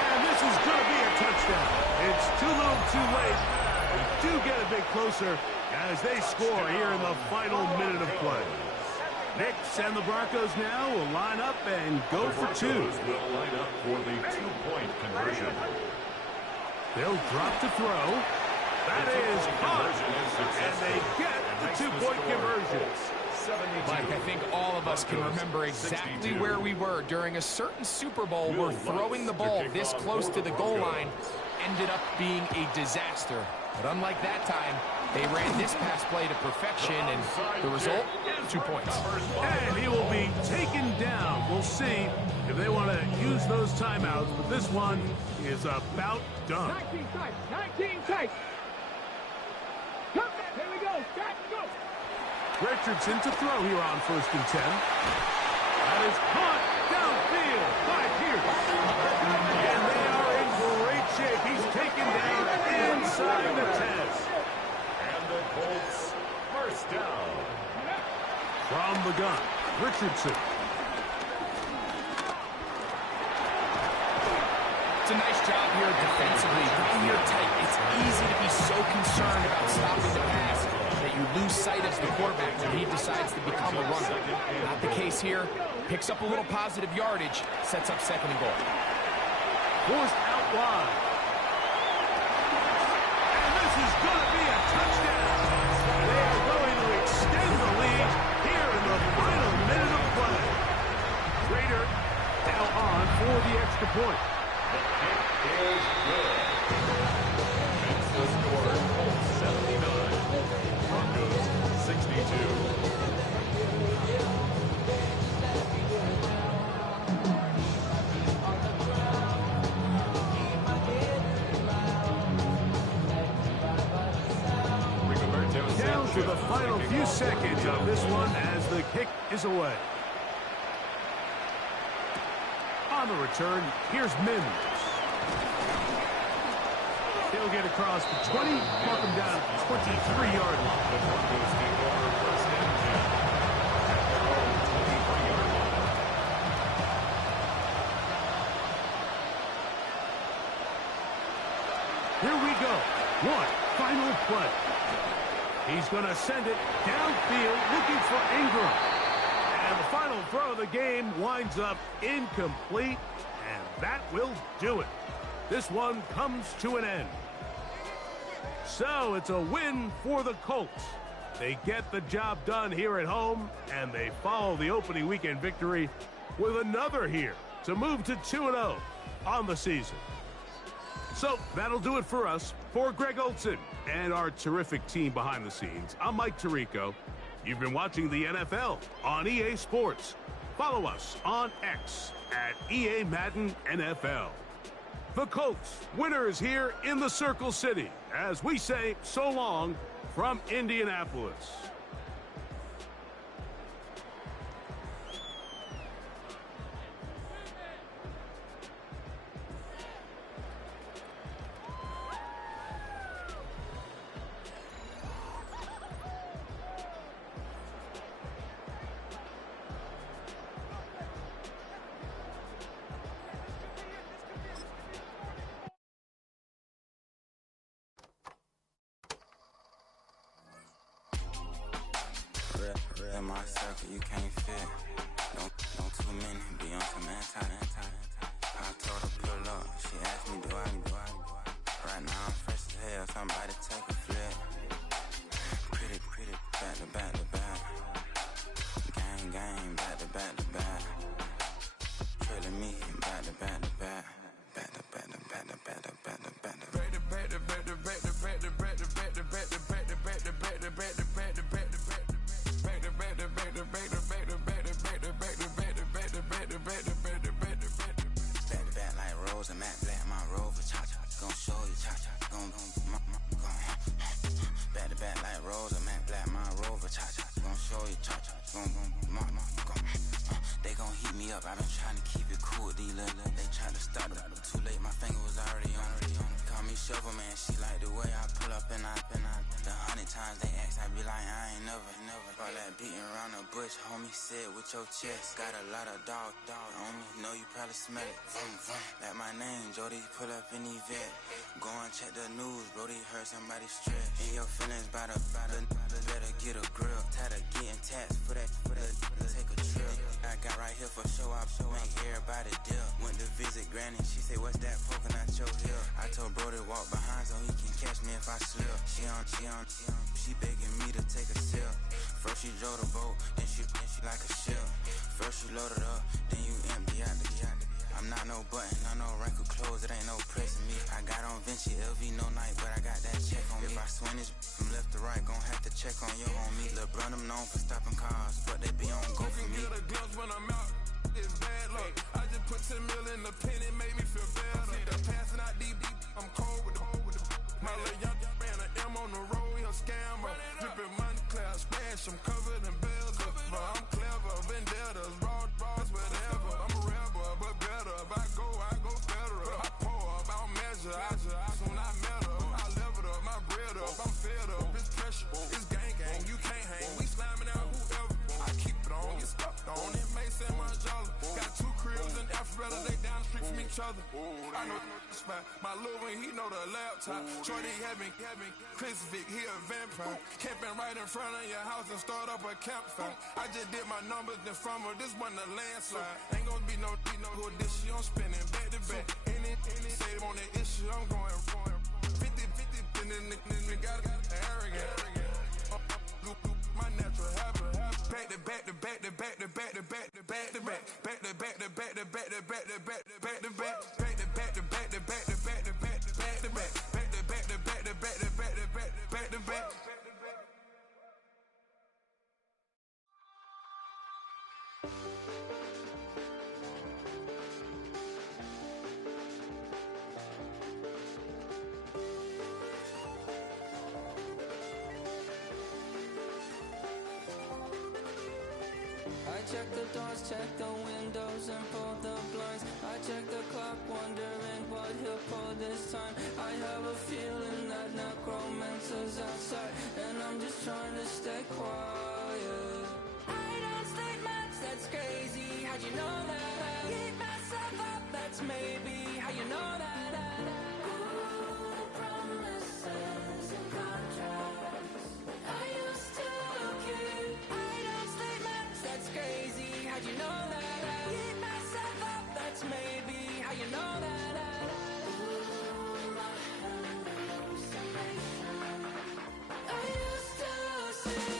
And this is gonna be a touchdown. It's too little too late. We do get a bit closer as they score here in the final minute of play. Nix and the Broncos now will line up and go for two. Will line up for the two-point conversion. They'll drop to throw. That is caught. And they get the two-point conversion. Mike, I think all of us can remember exactly where we were during a certain Super Bowl where throwing the ball this close to the goal line ended up being a disaster. But unlike that time, they ran this pass play to perfection, and the result, 2 points. And he will be taken down. We'll see if they want to use those timeouts, but this one is about done. 19 tight, 19 tight. Come back, here we go, start, go. Richardson to throw here on first and 10. That is caught downfield by Pierce. And they are in great shape. He's taken down inside the 10. And the Colts first down. From the gun, Richardson. It's a nice job here defensively. Right here tight. It's easy to be so concerned about stopping the pass that you lose sight of the quarterback when he decides to become a runner. Not the case here. Picks up a little positive yardage, sets up second and goal. Forced out wide. And this is going to be a touchdown. They are going to extend the lead here in the final minute of play. Rader now on for the extra point. The kick is good. Makes the score Colts 79. Broncos 62. Down to the final few seconds of this one as the kick is away. On the return, here's Mims. He'll get across the 20, mark him down at the 23-yard line. The Broncos take over first and 10 at their own 23-yard line. Here we go. 1, final play. He's going to send it downfield looking for Ingram. And the final throw of the game winds up incomplete, and that will do it. This one comes to an end. So it's a win for the Colts. They get the job done here at home, and they follow the opening weekend victory with another here to move to 2-0 on the season. So that'll do it for us. For Greg Olson and our terrific team behind the scenes, I'm Mike Tirico. You've been watching the NFL on EA Sports. Follow us on X at EA Madden NFL. The Colts, winners here in the Circle City, as we say so long from Indianapolis. In my circle, you can't fit. Don't too many be on some anti. I told her pull up. She asked me, do I? Right now I'm fresh as hell. Somebody take a flip. Pretty, back to back. Gang, back to back. Trailing me, back to back. They gon' heat me up, I've been trying to keep it cool, these little, they trying to stop it. Too late, my finger was already on. Call me Shovel Man, she like the way I pull up and I. The 100 times they ask, I be like, I ain't never. All that beating around the bush, homie said with your chest. Got a lot of dog on me, know you probably smell it. Vroom. Like my name, Jody, pull up in the vet. Go and check the news, Brody heard somebody stretch. In your feelings by the better get a grill. Tired of getting taxed for that, take a trip. I got right here for show up, make everybody deal. Went to visit Granny, she say, what's that poking out your heel? I told Brody walk behind so he can catch me if I slip. She begging me to take a sip. First she drove the boat, then she like a ship. First you load it up, then you empty out the I'm not no button, no wrinkled clothes, it ain't no pressing me. I got on Vinci, LV, no night, but I got that check on me. If I swing this from left to right, gon' have to check on your homie. Lil' bro, I'm known for stopping cars, but they be on go for me. Get a glimpse when I'm out, it's bad luck. I just put 10 mil in the pen, it made me feel better. The passing out deep, I'm cold with the my little young ran an M on the road, he a scammer. Drippin' money, clear, splash, I'm covered in bells. But I'm clever, vendettas, raw bars, whatever. I'm a rebel, but better. If I go federal. I pour up, I'll measure. I soon I met her. I leveled up, my bread up, I'm fed up. It's pressure, it's gang, you can't hang. We slamming out whoever. I keep it on, get stuck on it. Mace and Margiela. Got 2 cribs in Alpharetta, they down the street from each other. I know the spot. My little one, he know the laptop. Shorty having Chris Vick, he a vampire. Camping right in front of your house and start up a campfire. I just did my numbers in front of this one a landslide. Ain't gonna be no who this shit, I'm spinning back to back. Any say on that issue, I'm going 50, and then the got arrogant. My natural habit. Back to back to back to back to back to back to back to back. Back to back to back to back to back to back to back to back. Back to back to back to back to back to back to back to back. Back to back to back to back to back to back to back. I check the doors, check the windows, and pull the blinds. I check the clock, wondering what he'll pull this time. I have a feeling that necromancer's outside, and I'm just trying to stay quiet. I don't state much, that's crazy. How'd you know that? Keep myself up, that's maybe how you know that. Ooh, promises and how'd you know that I keep myself up? That's maybe how you know that ooh, my hallucination. I used to see.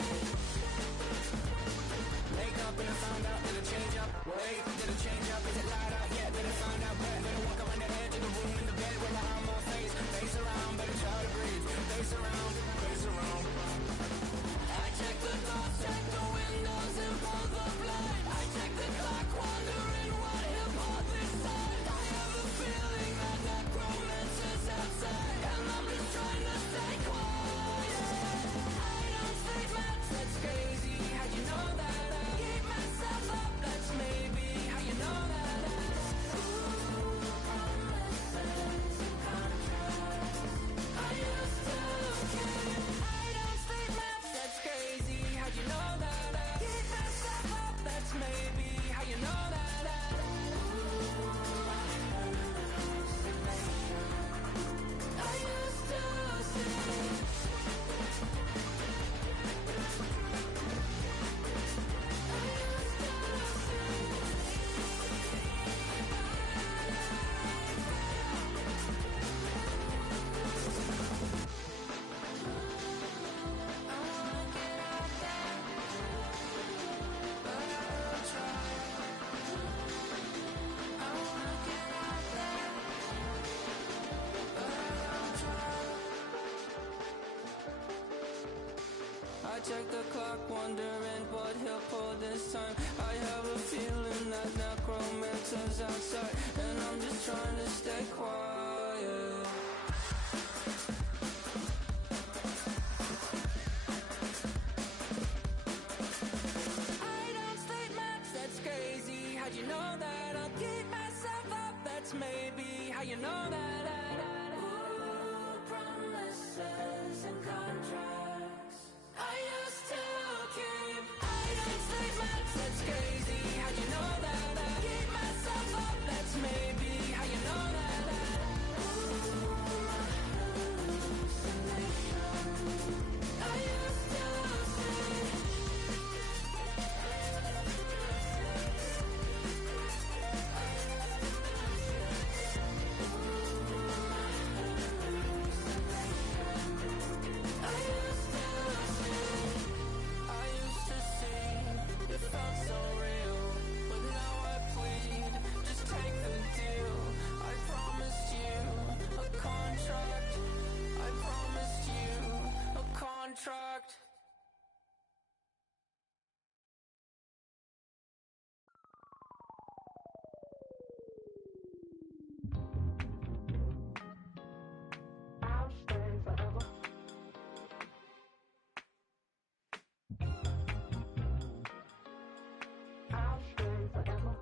Wake up and I found out, did it change up? Wait, did it change up? Is it light out? Yeah, did it find out? Better walk around the edge of the room in the bed with my arm on my face. Face around, better try to breathe. Face around, face around. I check the doors, check the windows and pull the blind. I check the clock, wondering what he'll pull this time. I have a feeling that necromancer's outside, and I'm just trying to stay quiet. I don't sleep much, that's crazy. How'd you know that I keep myself up? That's maybe how you know that ooh, promises and contracts. I used to keep. I don't sleep much, that's crazy. How'd you know that I keep myself up? That's maybe how you know that ooh, my hallucination. I used to see. I check the clock, wondering what he'll pull this time. I have a feeling that necromancer's outside, and I'm just trying to stay quiet. I don't sleep much, that's crazy. How'd you know that I'll keep myself up? That's maybe how you know that ooh, promises and contracts. I used to keep. I don't sleep much, that's crazy. How'd you know that I keep myself up? That's maybe how you know that ooh, my hallucination. I used to see. Contract. I'll stay forever. I'll stay forever.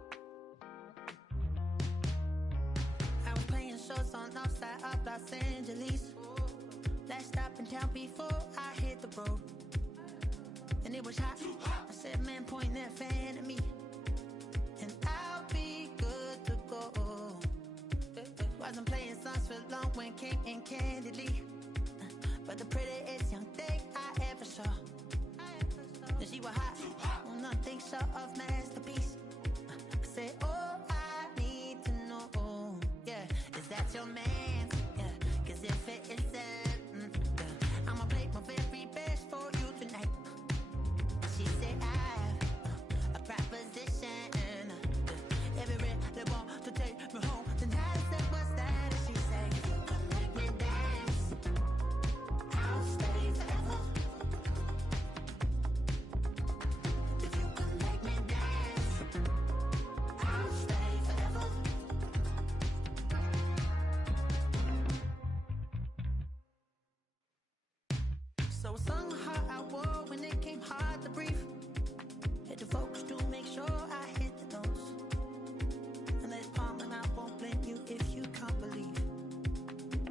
I was playing shows on outside of Los Angeles. Last stop in town before I hit the road. And it was hot. I said, man, point that fan at me, and I'll be good to go. Wasn't playing songs for long when came in candidly, but the prettiest young thing I ever saw. And she was hot, well, nothing short of masterpiece. I said, oh, I need to know, yeah, is that your man? Yeah, 'cause if it isn't, I'ma play my very best for you tonight. She said, I have a proposition. Every really want to take me home tonight. I said, what's that? And she said, if you can make me dance, I'll stay forever. If you can make me dance, I'll stay forever. So I sung how I wore when it came hard to breathe. Had to focus to make sure I hit the notes. And let it palm, and I won't blame you if you can't believe.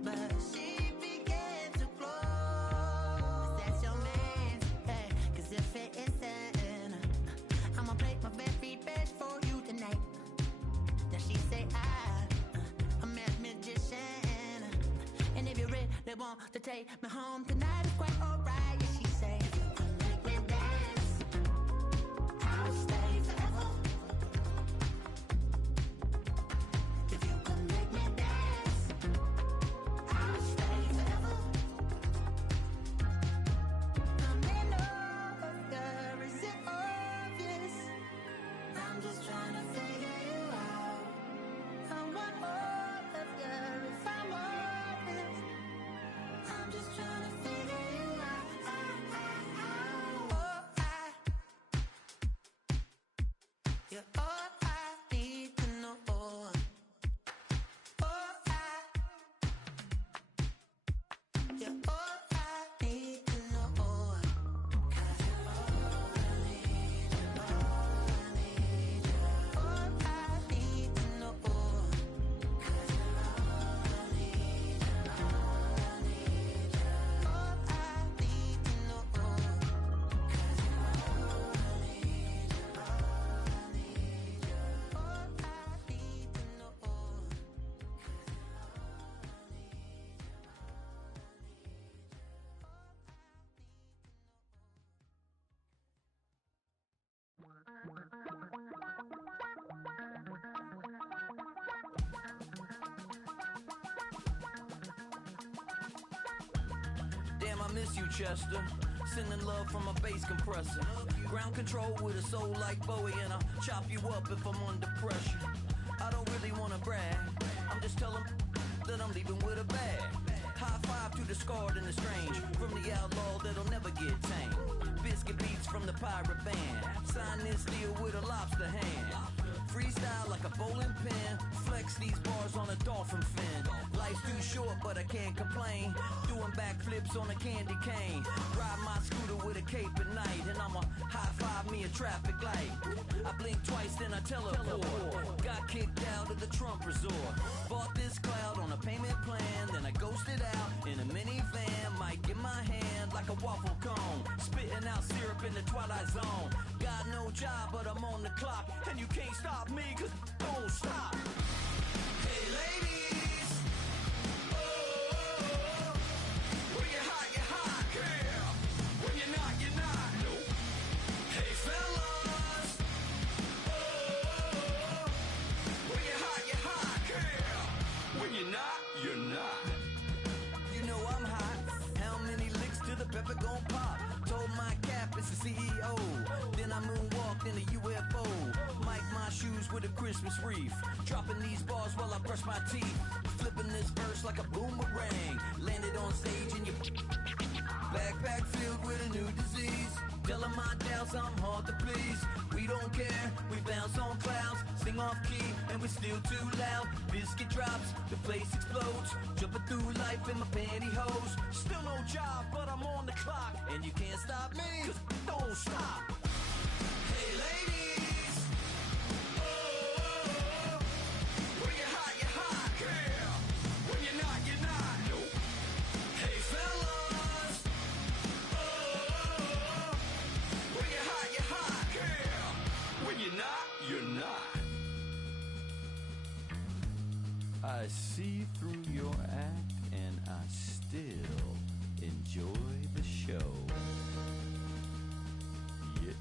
But she began to flow. That's your man, hey, 'cause if it isn't, I'ma play my very best for you tonight. Then she say I'm a magician, and if you really want to take me home tonight, it's quite alright. Yeah, she say, you can make me dance, I'll stay forever. miss you, Chester. Sending love from a bass compressor. Ground control with a soul like Bowie, and I'll chop you up if I'm under pressure. I don't really wanna brag, I'm just telling that I'm leaving with a bag. High five to the scarred and the strange, from the outlaw that'll never get tamed. Biscuit beats from the pirate band, sign this deal with a lobster hand. Freestyle like a bowling pin, flex these bars on a dolphin fin. Life's too short but I can't complain, doing backflips on a candy cane. Ride my scooter with a cape at night, and I'ma high five me a traffic light. I blink twice then I teleport, got kicked out of the Trump resort. Bought this cloud on a payment plan, then I ghosted out in a minivan. Mic in my hand like a waffle cone, spitting out syrup in the twilight zone. Got no job but I'm on the clock, and you can't stop me cause don't stop. Hey ladies, oh, when you're hot, yeah. When you're not, you're not. Nope. Hey fellas, oh, when you're hot, yeah. When you're not, you're not. You know I'm hot. How many licks till the pepper gon' pop? Told my cap it's the CEO. Then I moonwalked in a UFO. Mic my shoes with a Christmas wreath. Dropping these bars while I brush my teeth. Flipping this verse like a boomerang. Landed on stage in your backpack filled with a new disease. Telling my doubts I'm hard to please. We don't care, we bounce on clouds. Sing off key and we're still too loud. Biscuit drops, the place explodes. Jumping through life in my pantyhose. Still no job, but I'm on the clock. And you can't stop me, cause don't stop. Hey ladies, oh, when you're hot, yeah. When you're not, you're not. Nope. Hey fellas, oh, when you're hot, yeah. When you're not, you're not. I see through your act and I still enjoy the show. Yeah.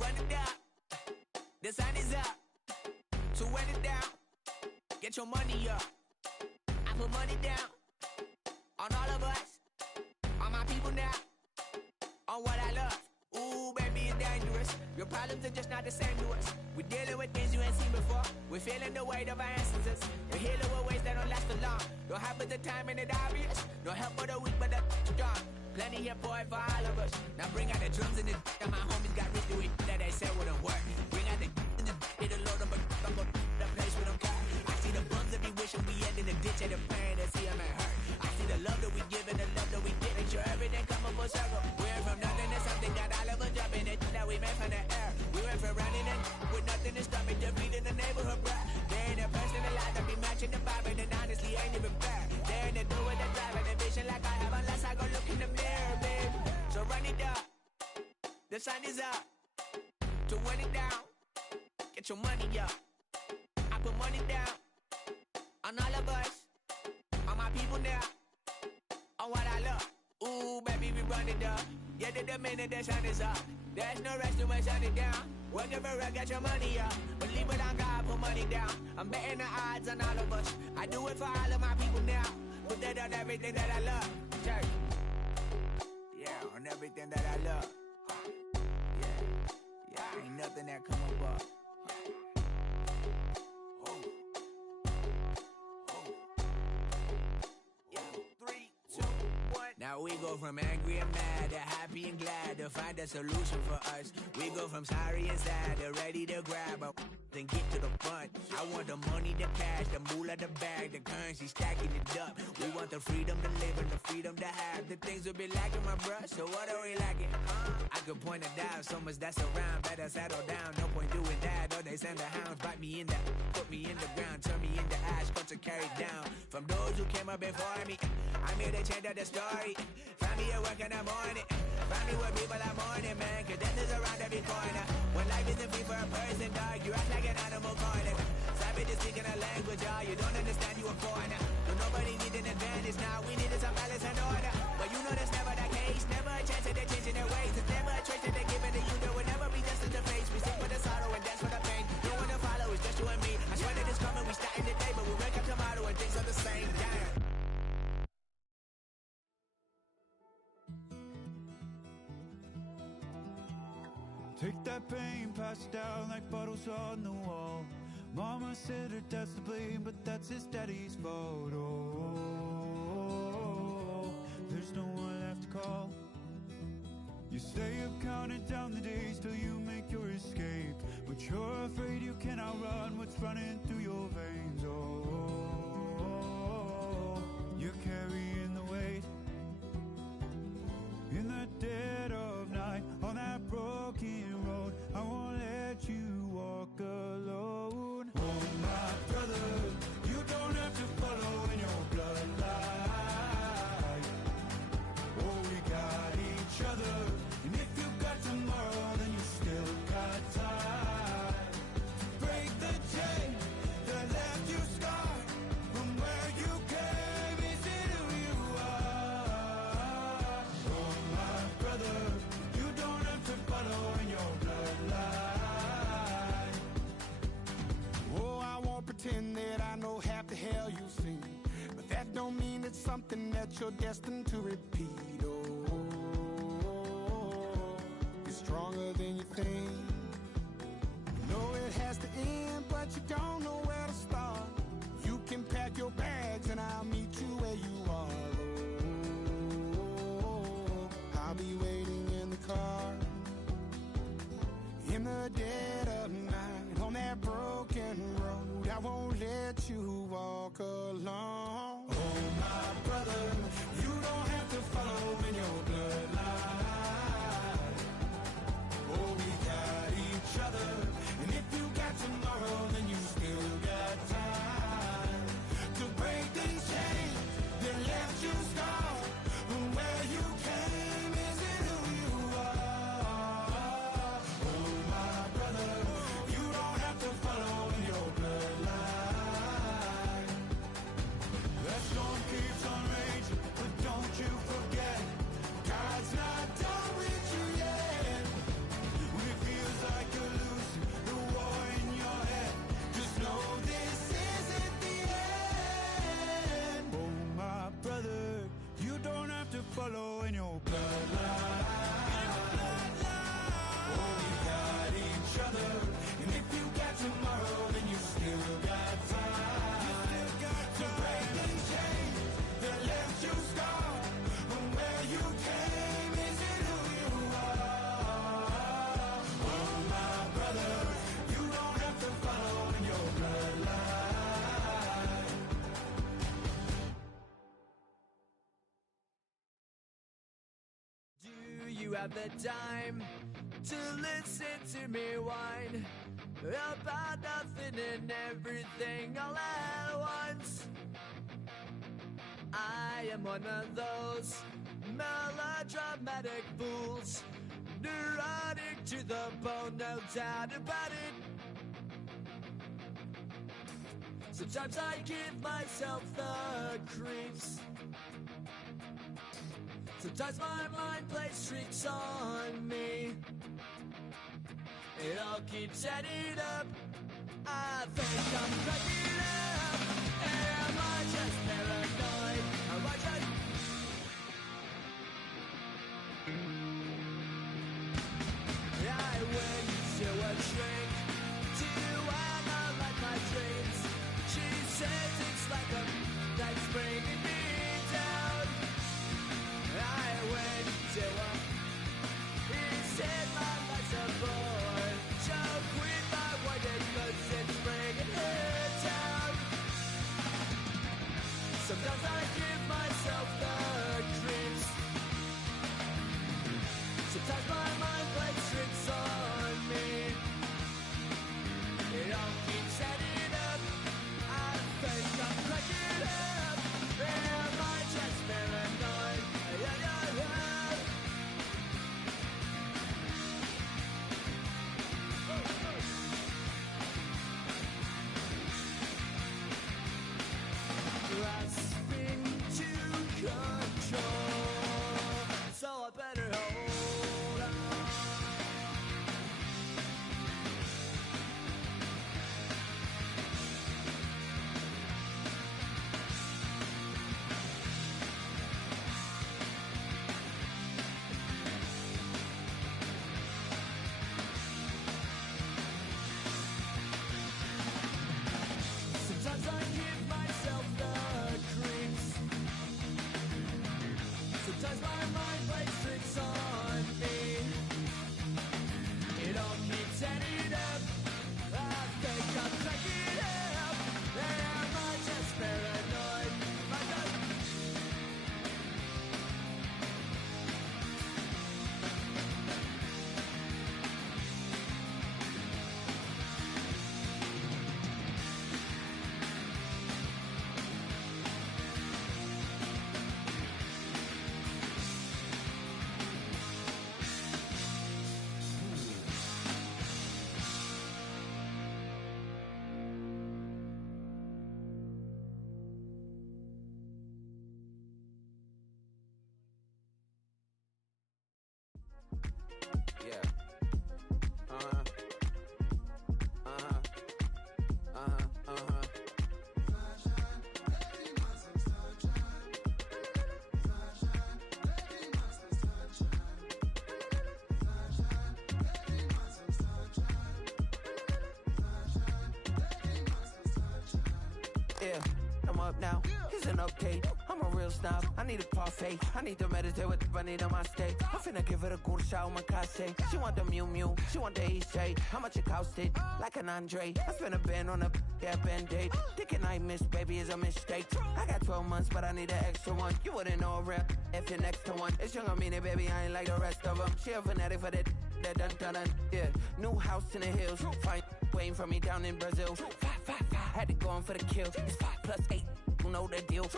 Run it down, the sign is up. So run it down, get your money up. I put money down on all of us, on my people now, on what I love. Ooh, baby, it's dangerous. Your problems are just not the same to us. We're dealing with things you ain't seen before. We're feeling the weight of our ancestors. We're healing with ways that don't last for long. Don't have but the time and it obvious. No help for the weak, but the strong. Plenty here for it for all of us. Now bring out the drums and the and my homies got rich to it that they said wouldn't work. Bring out the and the load them, but I'm gonna the place with them cut. I see the bums that be wishing we end in the ditch and the pain that see them and hurt. I see the love that we give and the love that we get. Make sure everything come up full circle. We're from nothing to something, got all of us jumping it that we made from the air. We went from running and with nothing to stop me, just beating the neighborhood. The sun is up. To run it down. Get your money up. I put money down on all of us, on my people now, on what I love. Ooh, baby, we run it up. Get it the minute the sun is up. There's no rest to shut it down. Working for it, get your money up. Believe it on God, put money down. I'm betting the odds on all of us. I do it for all of my people now. Put that on everything that I love. Church. Yeah, on everything that I love. Yeah, ain't nothing that come above. Now we go from angry and mad to happy and glad to find a solution for us. We go from sorry and sad to ready to grab up and get to the front. I want the money, the cash, the moolah, the bag, the currency, stacking it up. We want the freedom to live and the freedom to have. The things will be lacking, my bruh, so what are we lacking? I could point it out, so much that's around. Better settle down, no point doing that. Or they send the hounds, bite me in the, put me in the ground, turn me into ash, cut to carry down. From those who came up before me, I'm here to change up the story. Find me at work in the morning. Find me where people are mourning, man. Cause death is around every corner. When life isn't free for a person, dog, you act like an animal corner. Savage is speaking a language, y'all. You don't understand, you a foreigner. But nobody needs an advantage now. We needed some balance and order. But you know that's never the case. Never a chance that they're changing their ways. There's never a choice that they're giving to you. There will never be justice to face. We sing for the sorrow and dance for the pain. No one to follow, it's just you and me. I swear that it's coming, we starting today. But we wake up tomorrow and things are the same. Damn. Take that pain, pass it down like bottles on the wall. Mama said her dad's to blame, but that's his daddy's fault. Oh, there's no one left to call. You stay up counting down the days till you make your escape, but you're afraid you cannot run what's running through your veins. Oh, you're carrying the weight in the dead of night on that broken road. I won't let you walk alone. Oh, my brother, you don't have to follow in your bloodline. Oh, we got each other, and if you got tomorrow, then you still got time to break the chain that left you scarred from where you came. Is it who you are? Oh, my brother, you don't have to follow in your bloodline. Oh, I won't pretend that I know half the hell you've seen, but that don't mean it's something that you're destined to repeat. Oh, you're stronger than you think. You know it has to end, but you don't know where to start. You can pack your bags and I'll meet you where you are. Oh, I'll be waiting in the car in the dead of night on that broken road. I won't let you walk alone. Oh, my brother, you don't have to follow in your bloodline. Oh, we got each other, and if you got tomorrow, then you still got time to break these chains that left you scarred from where you came. Is it who you are? Oh, my brother, you don't have to follow in your bloodline. That storm keeps on raging, but don't you forget, God's not done with you yet. When it feels like you're losing the war in your head, just know this isn't the end. Oh, my brother, you don't have to follow in your bloodline. Oh, we got each other, and if you got tomorrow, then you still got time to break these chains that left you scarred from where you came. Is it who you are? Oh, my brother, you don't have to follow in your bloodline. Do you have the time to listen to me whine about nothing and everything all at once? I am one of those melodramatic fools, neurotic to the bone, no doubt about it. Sometimes I give myself the creeps. Sometimes my mind plays tricks on me. It all keeps adding up. I think I'm cracking up. Am I just paranoid? Am I just... I went to a shrink to analyze my dreams. She says it's like a that's bringing me down. I went to a... He said my life's a bore. So quit my word cause it's bringing her down. Sometimes I give myself the creeps. Sometimes my mind plays tricks on me. It all keeps adding up. I think I'm cracking up. Am I just paranoid? Yeah, yeah, yeah. Grasping to control, so I better hold on. Sometimes I give myself the creeps. Sometimes my mind plays tricks on me. It all keeps adding up. I think I'm cracking up. Am I just paranoid? Am I just... Yeah. Yeah, I'm up now. Here's an update. I'm a real snob. I need a parfait. I need to meditate with the bunny on my state. I'm finna give it a good shot on my casse. She want the Mew Mew. She want the EJ. How much it costed? Like an Andre. I spent a band on a that band-aid. Thinking I missed, baby, is a mistake. I got 12 months, but I need an extra one. You wouldn't know a rep if you're next to one. It's young, I mean it, baby, I ain't like the rest of them. She a fanatic for that dun dun dun. Yeah, new house in the hills. Fine, waiting for me down in Brazil. 5, 5, 5. Had to go on for the kill. It's 5 plus 8. You know the deal.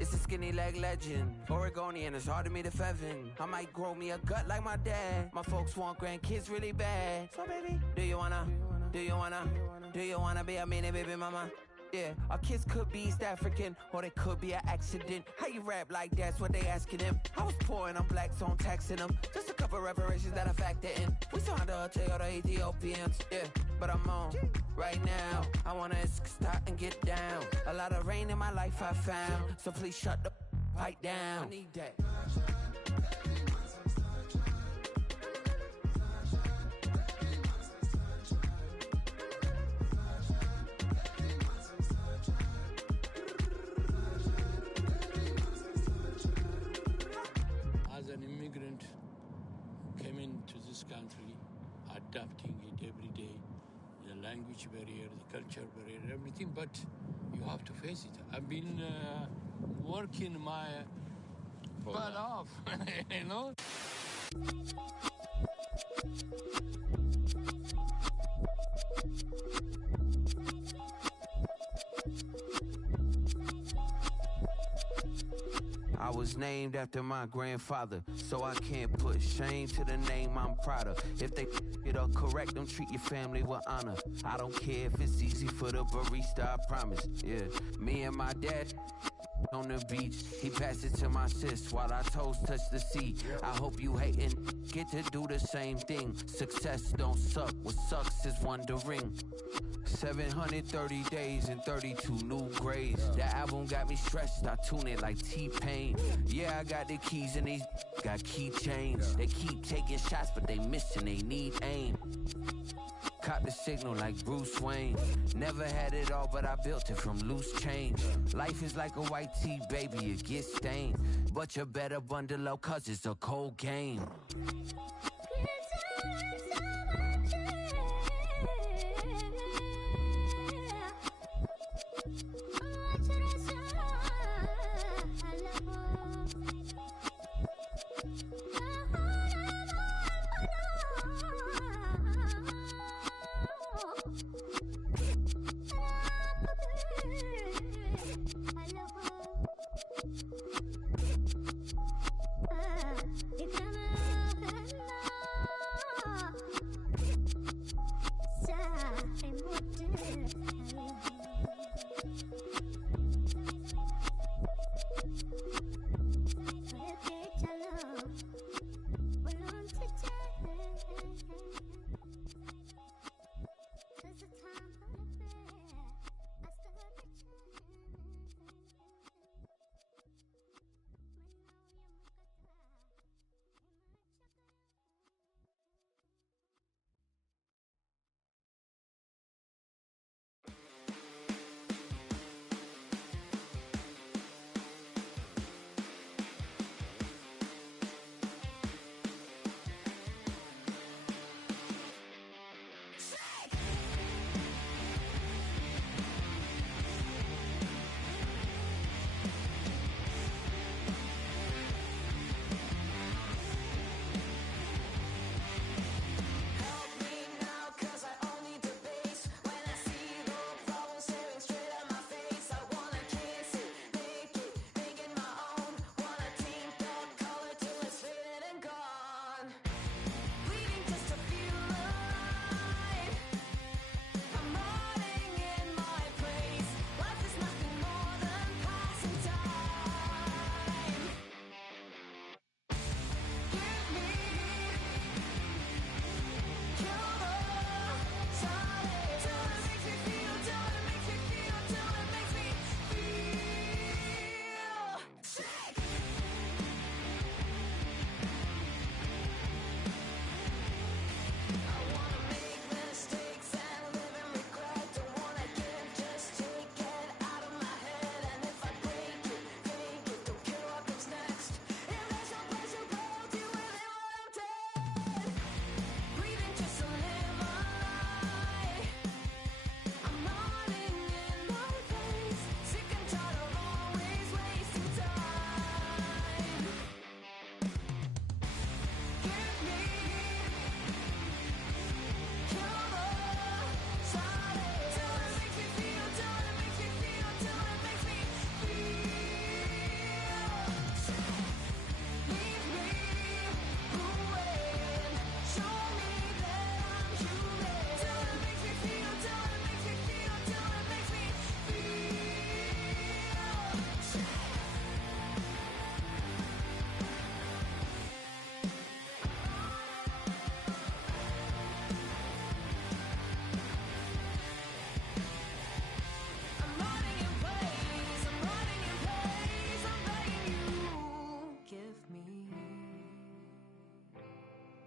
It's a skinny leg legend. Oregonian, it's hard to meet a Fevin. I might grow me a gut like my dad. My folks want grandkids really bad. So baby, do you wanna be a mini baby mama? Yeah, our kids could be East African, or they could be an accident. How you rap like that's what they asking him. I was poor and I'm black, so I'm taxing them. Just a couple reparations that I factor in. We saw the Toyota Ethiopians, yeah, but I'm on right now. I wanna stop and get down. A lot of rain in my life I found, so please shut the pipe down. I need that. As an immigrant, came into this country, adapting it every day, the language barrier, the culture barrier, everything, but you have to face it. I've been working my butt off, you know? was named after my grandfather, so I can't put shame to the name I'm proud of. If they it up correct, don't treat your family with honor. I don't care if it's easy for the barista, I promise. Yeah, me and my dad on the beach, he passed it to my sis while our toes touch the sea. I hope you hatin' get to do the same thing. Success don't suck, what sucks is wondering. 730 days and 32 new grades. That album got me stressed, I tune it like T-Pain. Yeah, I got the keys and these got keychains. They keep taking shots, but they missing, they need aim. Caught the signal like Bruce Wayne. Never had it all, but I built it from loose change. Life is like a white tee, baby, it gets stained. But you better bundle up, cause it's a cold game.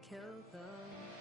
Kill the